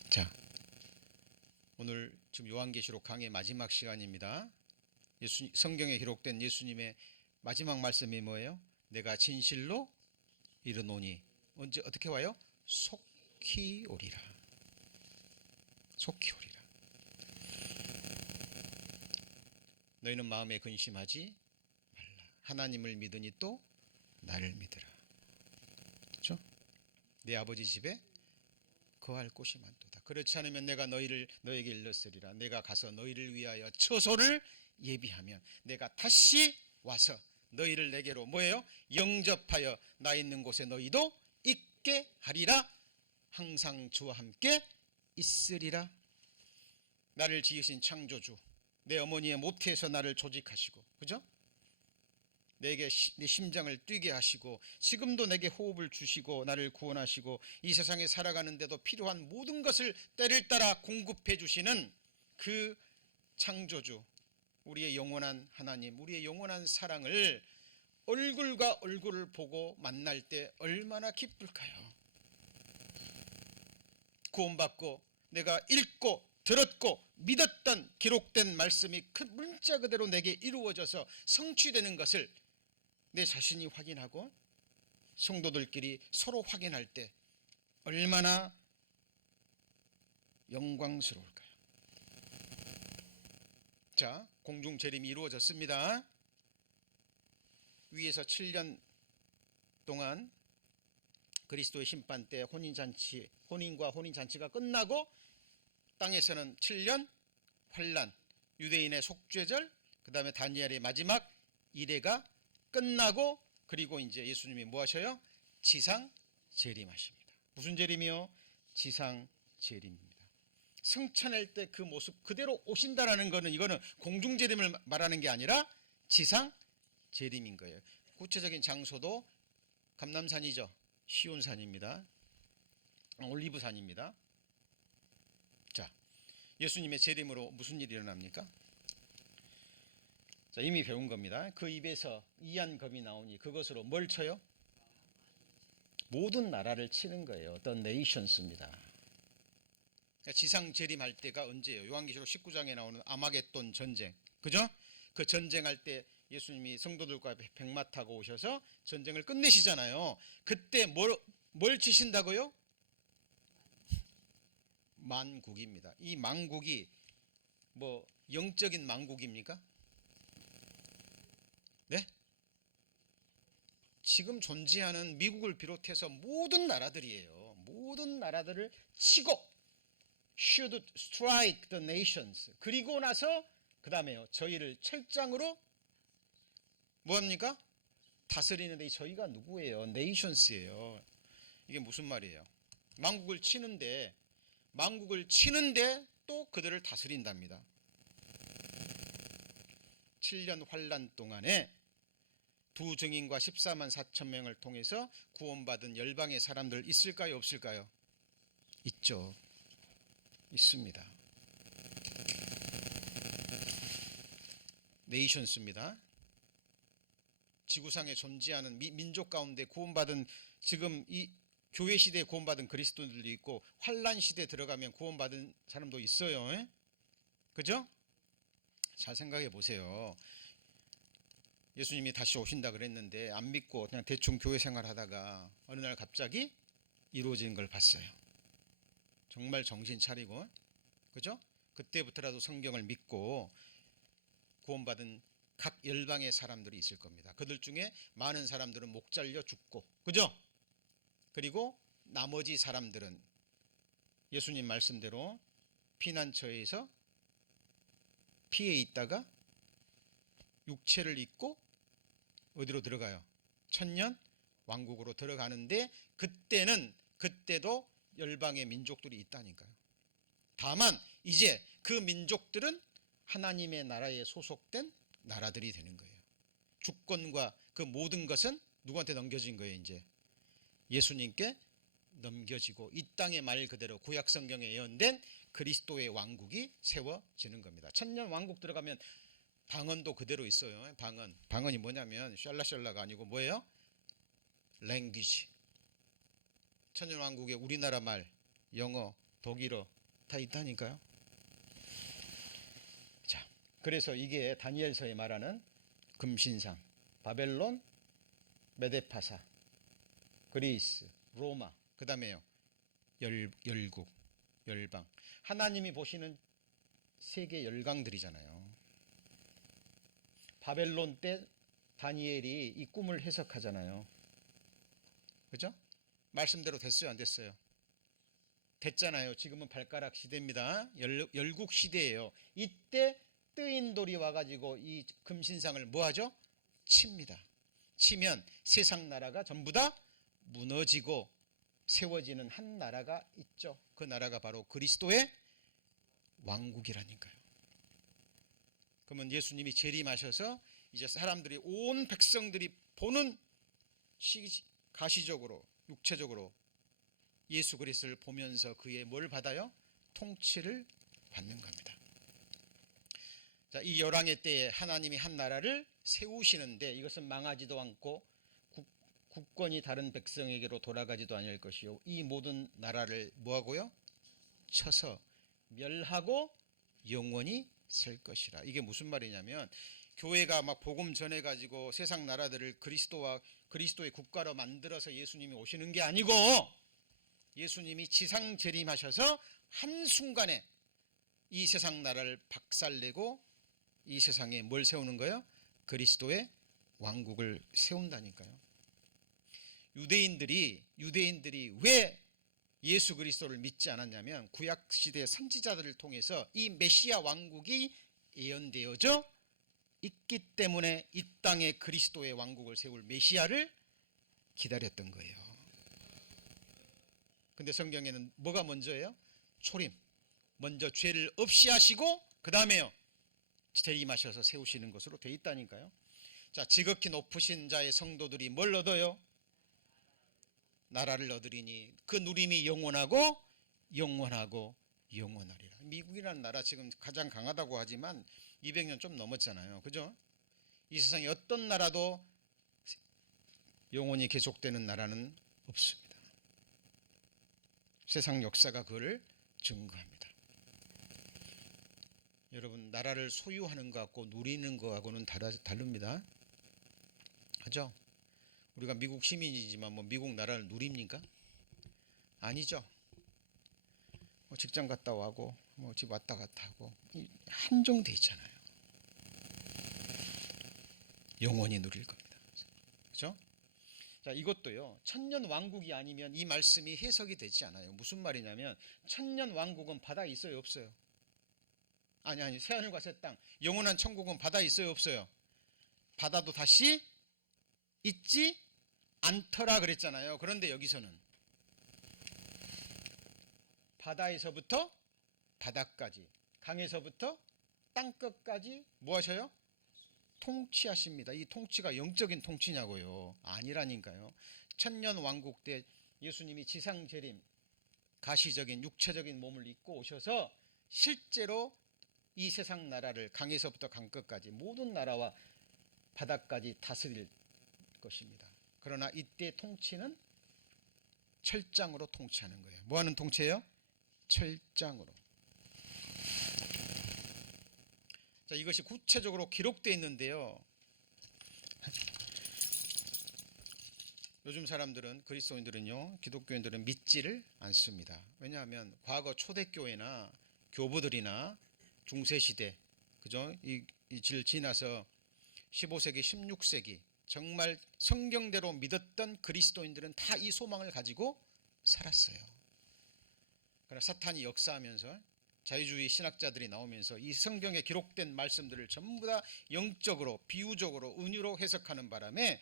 자, 오늘 지금 요한계시록 강의 마지막 시간입니다. 성경에 기록된 예수님의 마지막 말씀이 뭐예요? 내가 진실로 이르노니 언제 어떻게 와요? 속히 오리라. 속히 오리라. 너희는 마음에 근심하지 말라. 하나님을 믿으니 또 나를 믿으라. 그렇죠? 내 아버지 집에 거할 곳이 많도다. 그렇지 않으면 내가 너에게 일렀으리라. 내가 가서 너희를 위하여 처소를 예비하면 내가 다시 와서 너희를 내게로 뭐예요? 영접하여 나 있는 곳에 너희도 있게 하리라. 항상 주와 함께 있으리라. 나를 지으신 창조주, 내 어머니의 모태에서 나를 조직하시고, 그죠? 내 심장을 뛰게 하시고 지금도 내게 호흡을 주시고 나를 구원하시고 이 세상에 살아가는데도 필요한 모든 것을 때를 따라 공급해 주시는 그 창조주, 우리의 영원한 하나님, 우리의 영원한 사랑을 얼굴과 얼굴을 보고 만날 때 얼마나 기쁠까요? 구원받고 내가 읽고 들었고 믿었던 기록된 말씀이 그 문자 그대로 내게 이루어져서 성취되는 것을 내 자신이 확인하고 성도들끼리 서로 확인할 때 얼마나 영광스러울까요? 자, 공중 재림이 이루어졌습니다. 위에서 7년 동안 그리스도의 심판 때 혼인과 혼인잔치가 끝나고 땅에서는 7년 환란, 유대인의 속죄절, 그 다음에 다니엘의 마지막 이래가 끝나고 그리고 이제 예수님이 뭐 하셔요? 지상 재림하십니다. 무슨 재림이요? 지상 재림입니다. 승천할 때 그 모습 그대로 오신다라는 거는 이거는 공중 재림을 말하는 게 아니라 지상 재림인 거예요. 구체적인 장소도 감람산이죠. 시온산입니다. 올리브산입니다. 자, 예수님의 재림으로 무슨 일이 일어납니까? 자, 이미 배운 겁니다. 그 입에서 이한 검이 나오니 그것으로 뭘 쳐요? 모든 나라를 치는 거예요. The nations입니다. 그러니까 지상 재림할 때가 언제예요? 요한계시록 19장에 나오는 아마겟돈 전쟁, 그죠? 그 전쟁할 때 예수님이 성도들과 백마 타고 오셔서 전쟁을 끝내시잖아요. 그때 뭘 치신다고요? 만국입니다. 이 만국이 뭐 영적인 만국입니까? 네? 지금 존재하는 미국을 비롯해서 모든 나라들이에요. 모든 나라들을 치고 should strike the nations. 그리고 나서 그 다음에요. 저희를 철장으로 뭐합니까? 다스리는데 저희가 누구예요? nations예요. 이게 무슨 말이에요? 만국을 치는데 또 그들을 다스린답니다. 7년 환란 동안에 두 증인과 14만 4천 명을 통해서 구원받은 열방의 사람들 있을까요? 없을까요? 있죠. 있습니다. 네이션스입니다. 지구상에 존재하는 민족 가운데 구원받은 지금 이 교회 시대에 구원받은 그리스도인들도 있고 환란 시대에 들어가면 구원받은 사람도 있어요. 그죠? 잘 생각해 보세요. 예수님이 다시 오신다 그랬는데 안 믿고 그냥 대충 교회 생활하다가 어느 날 갑자기 이루어지는 걸 봤어요. 정말 정신 차리고, 그죠? 그때부터라도 성경을 믿고 구원받은 각 열방의 사람들이 있을 겁니다. 그들 중에 많은 사람들은 목 잘려 죽고, 그죠? 그리고 나머지 사람들은 예수님 말씀대로 피난처에서 피해 있다가 육체를 입고 어디로 들어가요? 천년 왕국으로 들어가는데 그때도 열방의 민족들이 있다니까요. 다만 이제 그 민족들은 하나님의 나라에 소속된 나라들이 되는 거예요. 주권과 그 모든 것은 누구한테 넘겨진 거예요? 이제 예수님께 넘겨지고 이 땅의 말 그대로 구약 성경에 예언된 그리스도의 왕국이 세워지는 겁니다. 천년 왕국 들어가면 방언도 그대로 있어요. 방언이 뭐냐면 샬라샬라가 아니고 뭐예요? 랭귀지. 천년 왕국에 우리나라 말, 영어, 독일어 다 있다니까요. 그래서 이게 다니엘서에 말하는 금신상, 바벨론, 메데파사, 그리스, 로마, 그 다음에요 열국, 열방. 하나님이 보시는 세계 열강들이잖아요. 바벨론 때 다니엘이 이 꿈을 해석하잖아요. 그죠? 말씀대로 됐어요, 안 됐어요? 됐잖아요. 지금은 발가락 시대입니다. 열국 시대예요. 이때 뜨인 돌이 와가지고 이 금신상을 뭐하죠? 칩니다. 치면 세상 나라가 전부 다 무너지고 세워지는 한 나라가 있죠. 그 나라가 바로 그리스도의 왕국이라니까요. 그러면 예수님이 재림하셔서 이제 사람들이, 온 백성들이 보는 가시적으로, 육체적으로 예수 그리스도를 보면서 그의 뭘 받아요? 통치를 받는 겁니다. 자, 이 열왕의 때에 하나님이 한 나라를 세우시는데 이것은 망하지도 않고 국권이 다른 백성에게로 돌아가지도 않을 것이요, 이 모든 나라를 뭐하고요? 쳐서 멸하고 영원히 살 것이라. 이게 무슨 말이냐면, 교회가 막 복음 전해 가지고 세상 나라들을 그리스도의 국가로 만들어서 예수님이 오시는 게 아니고, 예수님이 지상 재림하셔서 한순간에 이 세상 나라를 박살내고 이 세상에 뭘 세우는 거예요? 그리스도의 왕국을 세운다니까요. 유대인들이 왜 예수 그리스도를 믿지 않았냐면, 구약 시대 선지자들을 통해서 이 메시아 왕국이 예언되어져 있기 때문에 이 땅에 그리스도의 왕국을 세울 메시아를 기다렸던 거예요. 근데 성경에는 뭐가 먼저예요? 초림. 먼저 죄를 없이 하시고 그 다음에요 재림하셔서 세우시는 것으로 돼 있다니까요. 자, 지극히 높으신 자의 성도들이 뭘 얻어요? 나라를 얻으리니 그 누림이 영원하고 영원하리라. 미국이라는 나라 지금 가장 강하다고 하지만 200년 좀 넘었잖아요. 그죠? 이 세상에 어떤 나라도 영원히 계속되는 나라는 없습니다. 세상 역사가 그를 증거합니다. 여러분, 나라를 소유하는 것하고 누리는 것하고는 다릅니다. 하죠? 우리가 미국 시민이지만 뭐 미국 나라를 누립니까? 아니죠. 뭐 직장 갔다 오고 뭐 집 왔다 갔다 하고 한정돼 있잖아요. 영원히 누릴 겁니다. 그렇죠? 자, 이것도요, 천년 왕국이 아니면 이 말씀이 해석이 되지 않아요. 무슨 말이냐면, 천년 왕국은 바다에 있어요, 없어요? 아니, 새하늘과 새 땅, 영원한 천국은 바다에 있어요, 없어요? 바다도 다시 있지 않더라 그랬잖아요. 그런데 여기서는 바다에서부터 바다까지, 강에서부터 땅끝까지 뭐 하셔요? 통치하십니다. 이 통치가 영적인 통치냐고요? 아니라니까요. 천년 왕국 때 예수님이 지상 재림, 가시적인 육체적인 몸을 입고 오셔서 실제로 이 세상 나라를 강에서부터 강끝까지 모든 나라와 바다까지 다스릴 것입니다. 그러나 이때 통치는 철장으로 통치하는 거예요. 뭐 하는 통치예요? 철장으로. 자, 이것이 구체적으로 기록되어 있는데요. 요즘 사람들은, 그리스도인들은요, 기독교인들은 믿지를 않습니다. 왜냐하면 과거 초대교회나 교부들이나 중세시대, 그죠? 이질 지나서 15세기, 16세기 정말 성경대로 믿었던 그리스도인들은 다 이 소망을 가지고 살았어요. 그러나 사탄이 역사하면서 자유주의 신학자들이 나오면서 이 성경에 기록된 말씀들을 전부 다 영적으로, 비유적으로, 은유로 해석하는 바람에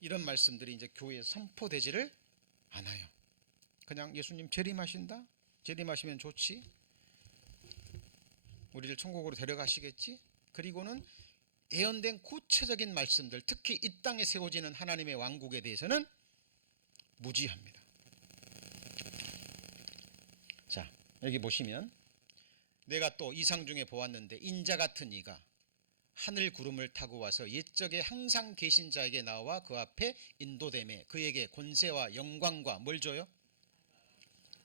이런 말씀들이 이제 교회에 선포되지를 않아요. 그냥 예수님 재림하신다? 재림하시면 좋지? 우리를 천국으로 데려가시겠지? 그리고는 예언된 구체적인 말씀들, 특히 이 땅에 세워지는 하나님의 왕국에 대해서는 무지합니다. 자, 여기 보시면, 내가 또 이상 중에 보았는데 인자 같은 이가 하늘 구름을 타고 와서 옛적에 항상 계신 자에게 나와 그 앞에 인도되매 그에게 권세와 영광과 뭘 줘요?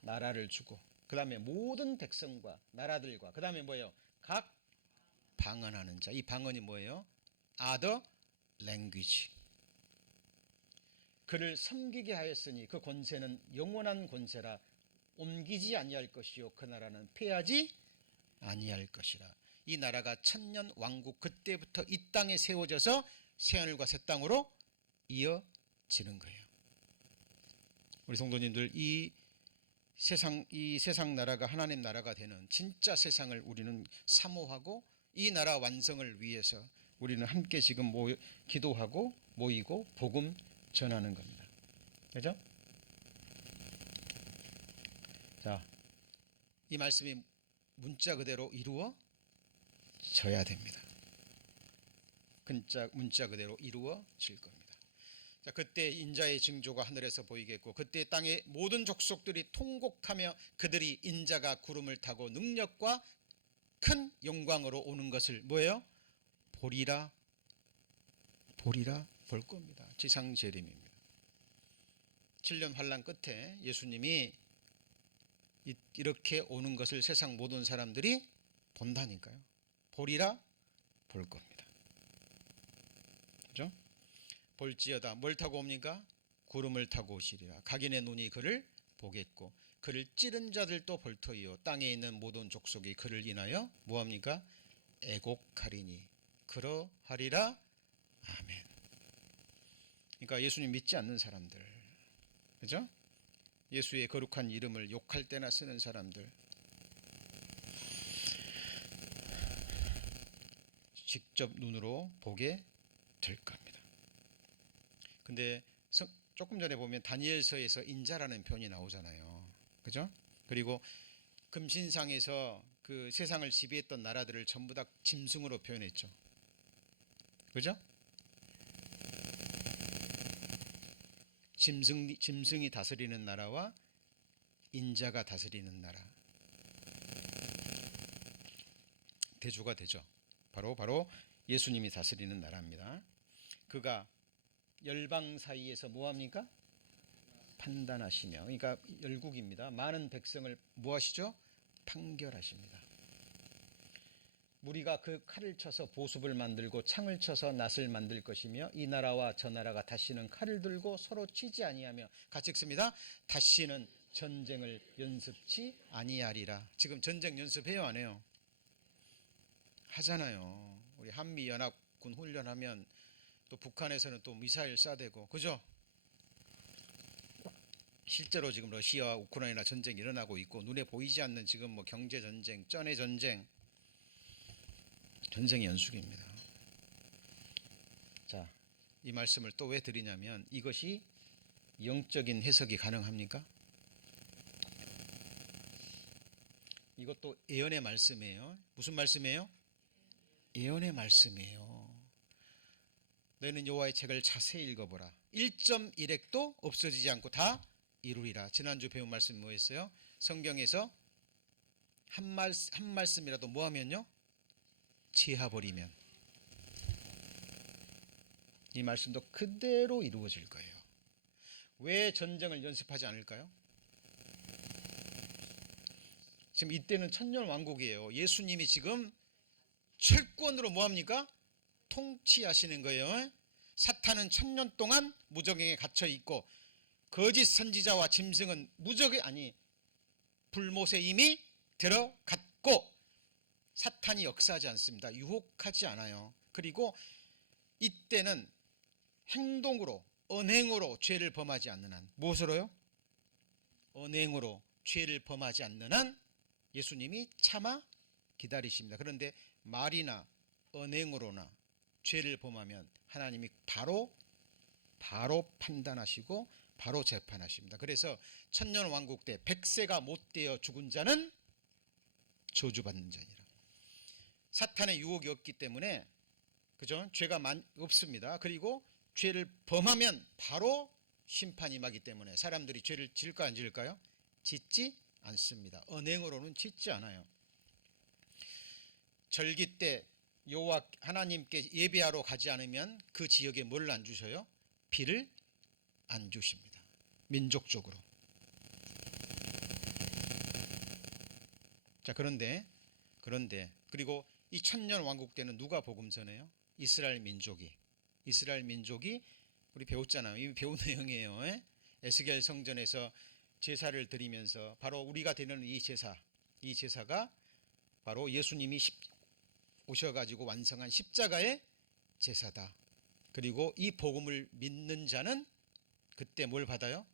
나라를 주고, 그 다음에 모든 백성과 나라들과, 그 다음에 뭐예요? 각 방언하는 자. 이 방언이 뭐예요? other language. 그를 섬기게 하였으니 그 권세는 영원한 권세라. 옮기지 아니할 것이요 그 나라는 패하지 아니할 것이라. 이 나라가 천년 왕국, 그때부터 이 땅에 세워져서 새하늘과 새 땅으로 이어지는 거예요. 우리 성도님들, 이 세상 나라가 하나님 나라가 되는 진짜 세상을 우리는 사모하고, 이 나라 완성을 위해서 우리는 함께 지금 기도하고 모이고 복음 전하는 겁니다. 그죠? 자, 이 말씀이 문자 그대로 이루어져야 됩니다. 문자 그대로 이루어질 겁니다. 자, 그때 인자의 징조가 하늘에서 보이겠고, 그때 땅의 모든 족속들이 통곡하며 그들이 인자가 구름을 타고 능력과 큰 영광으로 오는 것을 뭐예요? 보리라 볼 겁니다. 지상재림입니다. 7년 환난 끝에 예수님이 이렇게 오는 것을 세상 모든 사람들이 본다니까요. 보리라 볼 겁니다. 그죠? 볼지어다. 뭘 타고 옵니까? 구름을 타고 오시리라. 각인의 눈이 그를 보겠고 그를 찌른 자들도 볼터이요 땅에 있는 모든 족속이 그를 인하여 뭐합니까? 애곡하리니 그러하리라. 아멘. 그러니까 예수님 믿지 않는 사람들, 그죠? 예수의 거룩한 이름을 욕할 때나 쓰는 사람들, 직접 눈으로 보게 될 겁니다. 근데 조금 전에 보면 다니엘서에서 인자라는 표현이 나오잖아요. 그죠? 그리고 금신상에서 그 세상을 지배했던 나라들을 전부 다 짐승으로 표현했죠. 그죠? 짐승이 다스리는 나라와 인자가 다스리는 나라, 대조가 되죠. 바로 예수님이 다스리는 나라입니다. 그가 열방 사이에서 뭐합니까? 판단하시며, 그러니까 열국입니다. 많은 백성을 뭐하시죠? 판결하십니다. 무리가 그 칼을 쳐서 보습을 만들고 창을 쳐서 낫을 만들 것이며 이 나라와 저 나라가 다시는 칼을 들고 서로 치지 아니하며, 같이 읽습니다. 다시는 전쟁을 연습치 아니하리라. 지금 전쟁 연습해요, 안 해요? 하잖아요. 우리 한미연합군 훈련하면 또 북한에서는 또 미사일 쏴대고, 그죠? 실제로 지금 러시아와 우크라이나 전쟁이 일어나고 있고, 눈에 보이지 않는 지금 뭐 경제 전쟁, 쩐의 전쟁, 전쟁의 연속입니다. 자, 이 말씀을 또 왜 드리냐면, 이것이 영적인 해석이 가능합니까? 이것도 예언의 말씀이에요. 무슨 말씀이에요? 예언의 말씀이에요. 너희는 여호와의 책을 자세히 읽어보라. 1.1핵도 없어지지 않고 다 이루리라. 지난주 배운 말씀이 뭐였어요? 성경에서 한 말씀이라도 뭐하면요? 지어버리면 이 말씀도 그대로 이루어질 거예요. 왜 전쟁을 연습하지 않을까요? 지금 이때는 천년왕국이에요. 예수님이 지금 철권으로 뭐합니까? 통치하시는 거예요. 사탄은 1000년 동안 무적행에 갇혀 있고, 거짓 선지자와 짐승은 불못에 이미 들어갔고, 사탄이 역사하지 않습니다. 유혹하지 않아요. 그리고 이때는 행동으로, 언행으로 죄를 범하지 않는 한, 무엇으로요? 언행으로 죄를 범하지 않는 한 예수님이 참아 기다리십니다. 그런데 말이나 언행으로나 죄를 범하면 하나님이 바로 판단하시고 바로 재판하십니다. 그래서 천년왕국 때 100세가 못 되어 죽은 자는 저주받는 자니라. 사탄의 유혹이 없기 때문에, 그죠? 죄가 없습니다. 그리고 죄를 범하면 바로 심판이 임하기 때문에 사람들이 죄를 지을까 안 지을까요? 짓지 않습니다. 언행으로는 짓지 않아요. 절기 때 여호와 하나님께 예배하러 가지 않으면 그 지역에 뭘 안 주셔요? 비를 안 주십니다. 민족적으로. 자, 그런데 그리고 이 천년 왕국 때는 누가 복음 전해요? 이스라엘 민족이 우리 배웠잖아요. 이미 배운 내용이에요. 에스겔 성전에서 제사를 드리면서 바로 우리가 드리는 이 제사가 바로 예수님이 오셔가지고 완성한 십자가의 제사다. 그리고 이 복음을 믿는 자는 그때 뭘 받아요?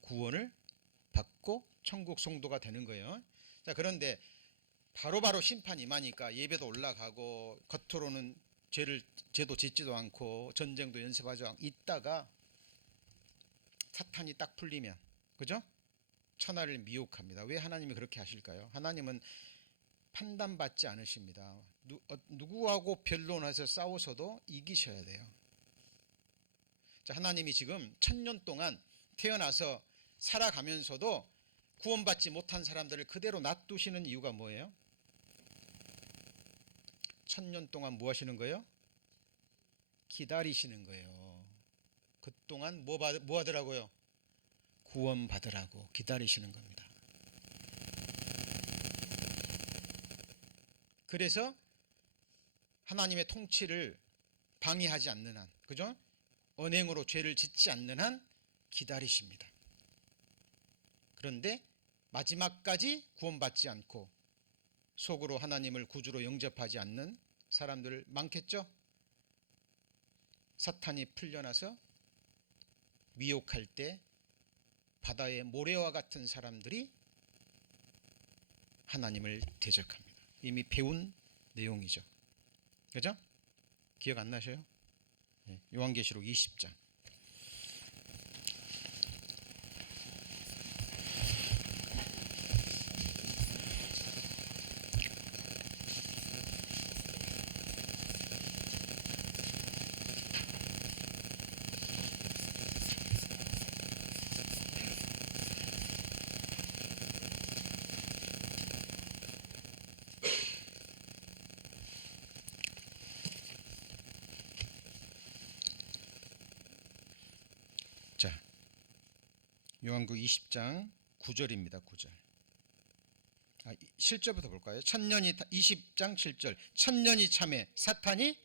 구원을 받고 천국 성도가 되는 거예요. 자, 그런데 바로바로 심판이 임하니까 예배도 올라가고 겉으로는 죄도 짓지도 않고 전쟁도 연습하지 않고 있다가 사탄이 딱 풀리면, 그죠? 천하를 미혹합니다. 왜 하나님이 그렇게 하실까요? 하나님은 판단받지 않으십니다. 누구하고 변론해서 싸워서도 이기셔야 돼요. 자, 하나님이 지금 1000년 동안 태어나서 살아가면서도 구원받지 못한 사람들을 그대로 놔두시는 이유가 뭐예요? 1000년 동안 뭐 하시는 거예요? 기다리시는 거예요. 그동안 뭐 하더라고요? 구원 받으라고 기다리시는 겁니다. 그래서 하나님의 통치를 방해하지 않는 한, 그죠? 언행으로 죄를 짓지 않는 한 기다리십니다. 그런데 마지막까지 구원받지 않고 속으로 하나님을 구주로 영접하지 않는 사람들 많겠죠? 사탄이 풀려나서 미혹할 때 바다의 모래와 같은 사람들이 하나님을 대적합니다. 이미 배운 내용이죠. 그죠? 기억 안 나셔요? 요한계시록 20장. 자, 요한국 20장 9절입니다. 9절. 7절부터 볼까요? 20장 7절. 천년이 참에 사탄이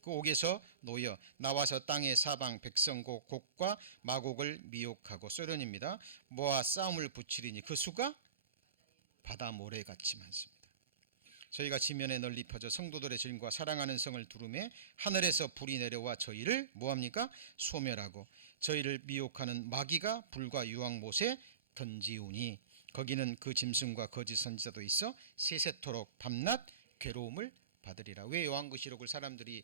그 옥에서 놓여 나와서 땅의 사방 백성고 곡과 마곡을 미혹하고 소련입니다. 모아 싸움을 붙이리니 그 수가 바다 모래같이 많습니다. 저희가 지면에 널리 펴져 성도들의 증과 사랑하는 성을 두루매 하늘에서 불이 내려와 저희를 뭐합니까? 소멸하고 저희를 미혹하는 마귀가 불과 유황못에 던지우니 거기는 그 짐승과 거짓 선지자도 있어 세세토록 밤낮 괴로움을 받으리라. 왜 요한계시록을 사람들이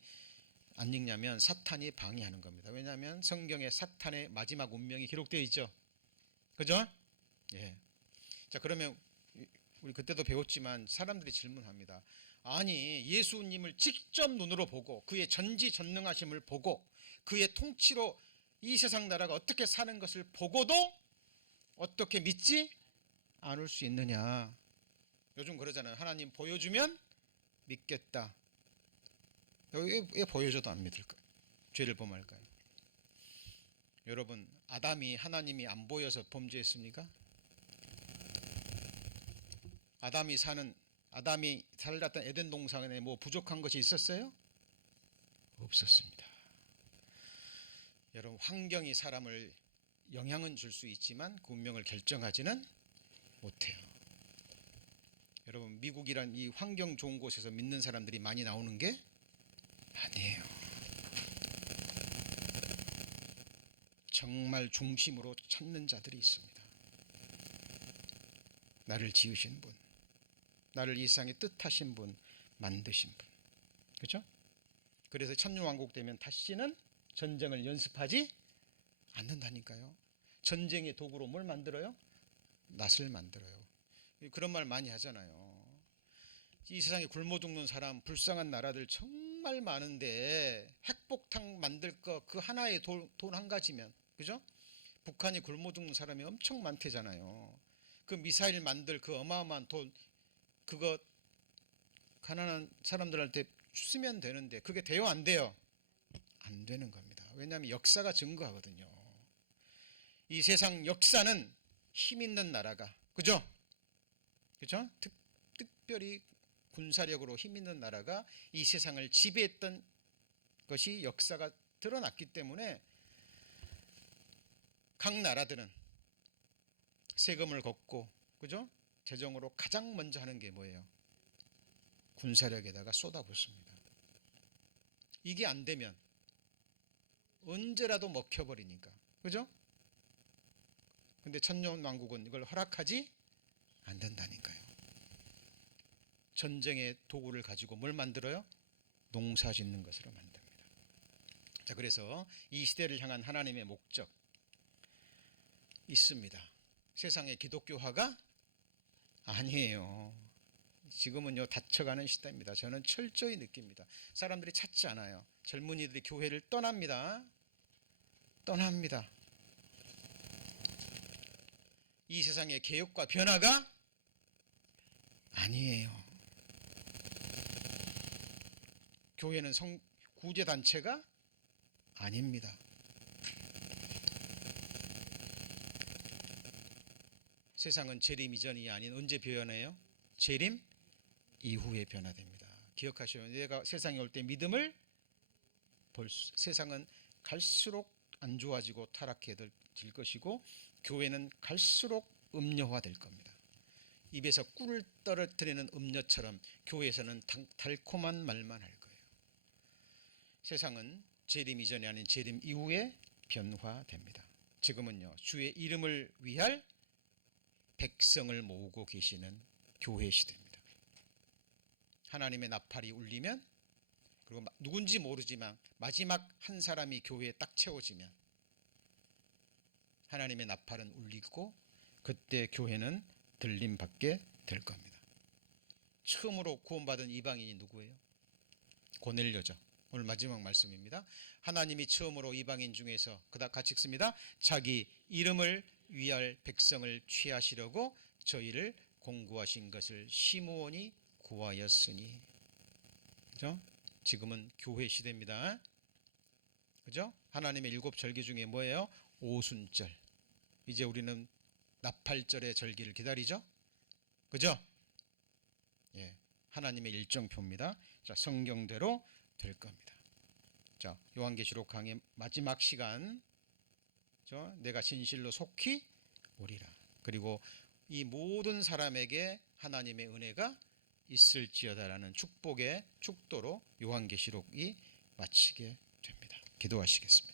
안 읽냐면 사탄이 방해하는 겁니다. 왜냐하면 성경에 사탄의 마지막 운명이 기록되어 있죠. 그죠? 예. 자, 그러면 우리 그때도 배웠지만 사람들이 질문합니다. 아니, 예수님을 직접 눈으로 보고 그의 전지전능하심을 보고 그의 통치로 이 세상 나라가 어떻게 사는 것을 보고도 어떻게 믿지 않을 수 있느냐. 요즘 그러잖아요. 하나님 보여주면 믿겠다. 왜 보여줘도 안 믿을까요? 죄를 범할까요? 여러분, 아담이 하나님이 안 보여서 범죄했습니까? 아담이 살았던 에덴 동산에 뭐 부족한 것이 있었어요? 없었습니다. 여러분, 환경이 사람을 영향은 줄 수 있지만 그 운명을 결정하지는 못해요. 여러분, 미국이란 이 환경 좋은 곳에서 믿는 사람들이 많이 나오는 게 아니에요. 정말 중심으로 찾는 자들이 있습니다. 나를 지으신 분, 나를 이 세상에 뜻하신 분, 만드신 분, 그렇죠? 그래서 천년왕국 되면 다시는 전쟁을 연습하지 않는다니까요. 전쟁의 도구로 뭘 만들어요? 낫을 만들어요. 그런 말 많이 하잖아요. 이 세상에 굶어 죽는 사람, 불쌍한 나라들 정말 많은데 핵폭탄 만들 거 그 하나의 돈 한 가지면, 그죠? 북한이 굶어 죽는 사람이 엄청 많대잖아요. 그 미사일 만들 그 어마어마한 돈, 그거 가난한 사람들한테 쓰면 되는데 그게 돼요, 안 돼요? 안 되는 겁니다. 왜냐하면 역사가 증거하거든요. 이 세상 역사는 힘 있는 나라가, 그죠? 그죠? 특별히 군사력으로 힘 있는 나라가 이 세상을 지배했던 것이 역사가 드러났기 때문에 각 나라들은 세금을 걷고, 그죠? 재정으로 가장 먼저 하는 게 뭐예요? 군사력에다가 쏟아붓습니다. 이게 안 되면 언제라도 먹혀버리니까, 그죠? 근데 천년왕국은 이걸 허락하지 않는다니까요. 전쟁의 도구를 가지고 뭘 만들어요? 농사 짓는 것으로 만듭니다. 자, 그래서 이 시대를 향한 하나님의 목적 있습니다. 세상의 기독교화가 아니에요. 지금은요, 닫혀가는 시대입니다. 저는 철저히 느낍니다. 사람들이 찾지 않아요. 젊은이들이 교회를 떠납니다. 이 세상의 개혁과 변화가 아니에요. 교회는 구제단체가 아닙니다. 세상은 재림 이전이 아닌 언제 변해요? 재림 이후에 변화됩니다. 기억하셔요. 내가 세상에 올 때 믿음을 세상은 갈수록 안 좋아지고 타락해질 것이고 교회는 갈수록 음료화될 겁니다. 입에서 꿀을 떨어뜨리는 음료처럼 교회에서는 달콤한 말만 할 거예요. 세상은 재림 이전이 아닌 재림 이후에 변화됩니다. 지금은요, 주의 이름을 위할 백성을 모으고 계시는 교회 시대입니다. 하나님의 나팔이 울리면, 그리고 누군지 모르지만 마지막 한 사람이 교회에 딱 채워지면 하나님의 나팔은 울리고 그때 교회는 들림받게 될 겁니다. 처음으로 구원받은 이방인이 누구예요? 고넬료죠. 오늘 마지막 말씀입니다. 하나님이 처음으로 이방인 중에서 같이 읽습니다. 자기 이름을 위할 백성을 취하시려고 저희를 공구하신 것을 시므온이 구하였으니. 그죠? 지금은 교회 시대입니다. 그죠? 하나님의 7절기 중에 뭐예요? 오순절. 이제 우리는 나팔절의 절기를 기다리죠? 그죠? 예. 하나님의 일정표입니다. 자, 성경대로 될 겁니다. 자, 요한계시록 강의 마지막 시간, 내가 진실로 속히 오리라. 그리고 이 모든 사람에게 하나님의 은혜가 있을지어다라는 축복의 축도로 요한계시록이 마치게 됩니다. 기도하시겠습니다.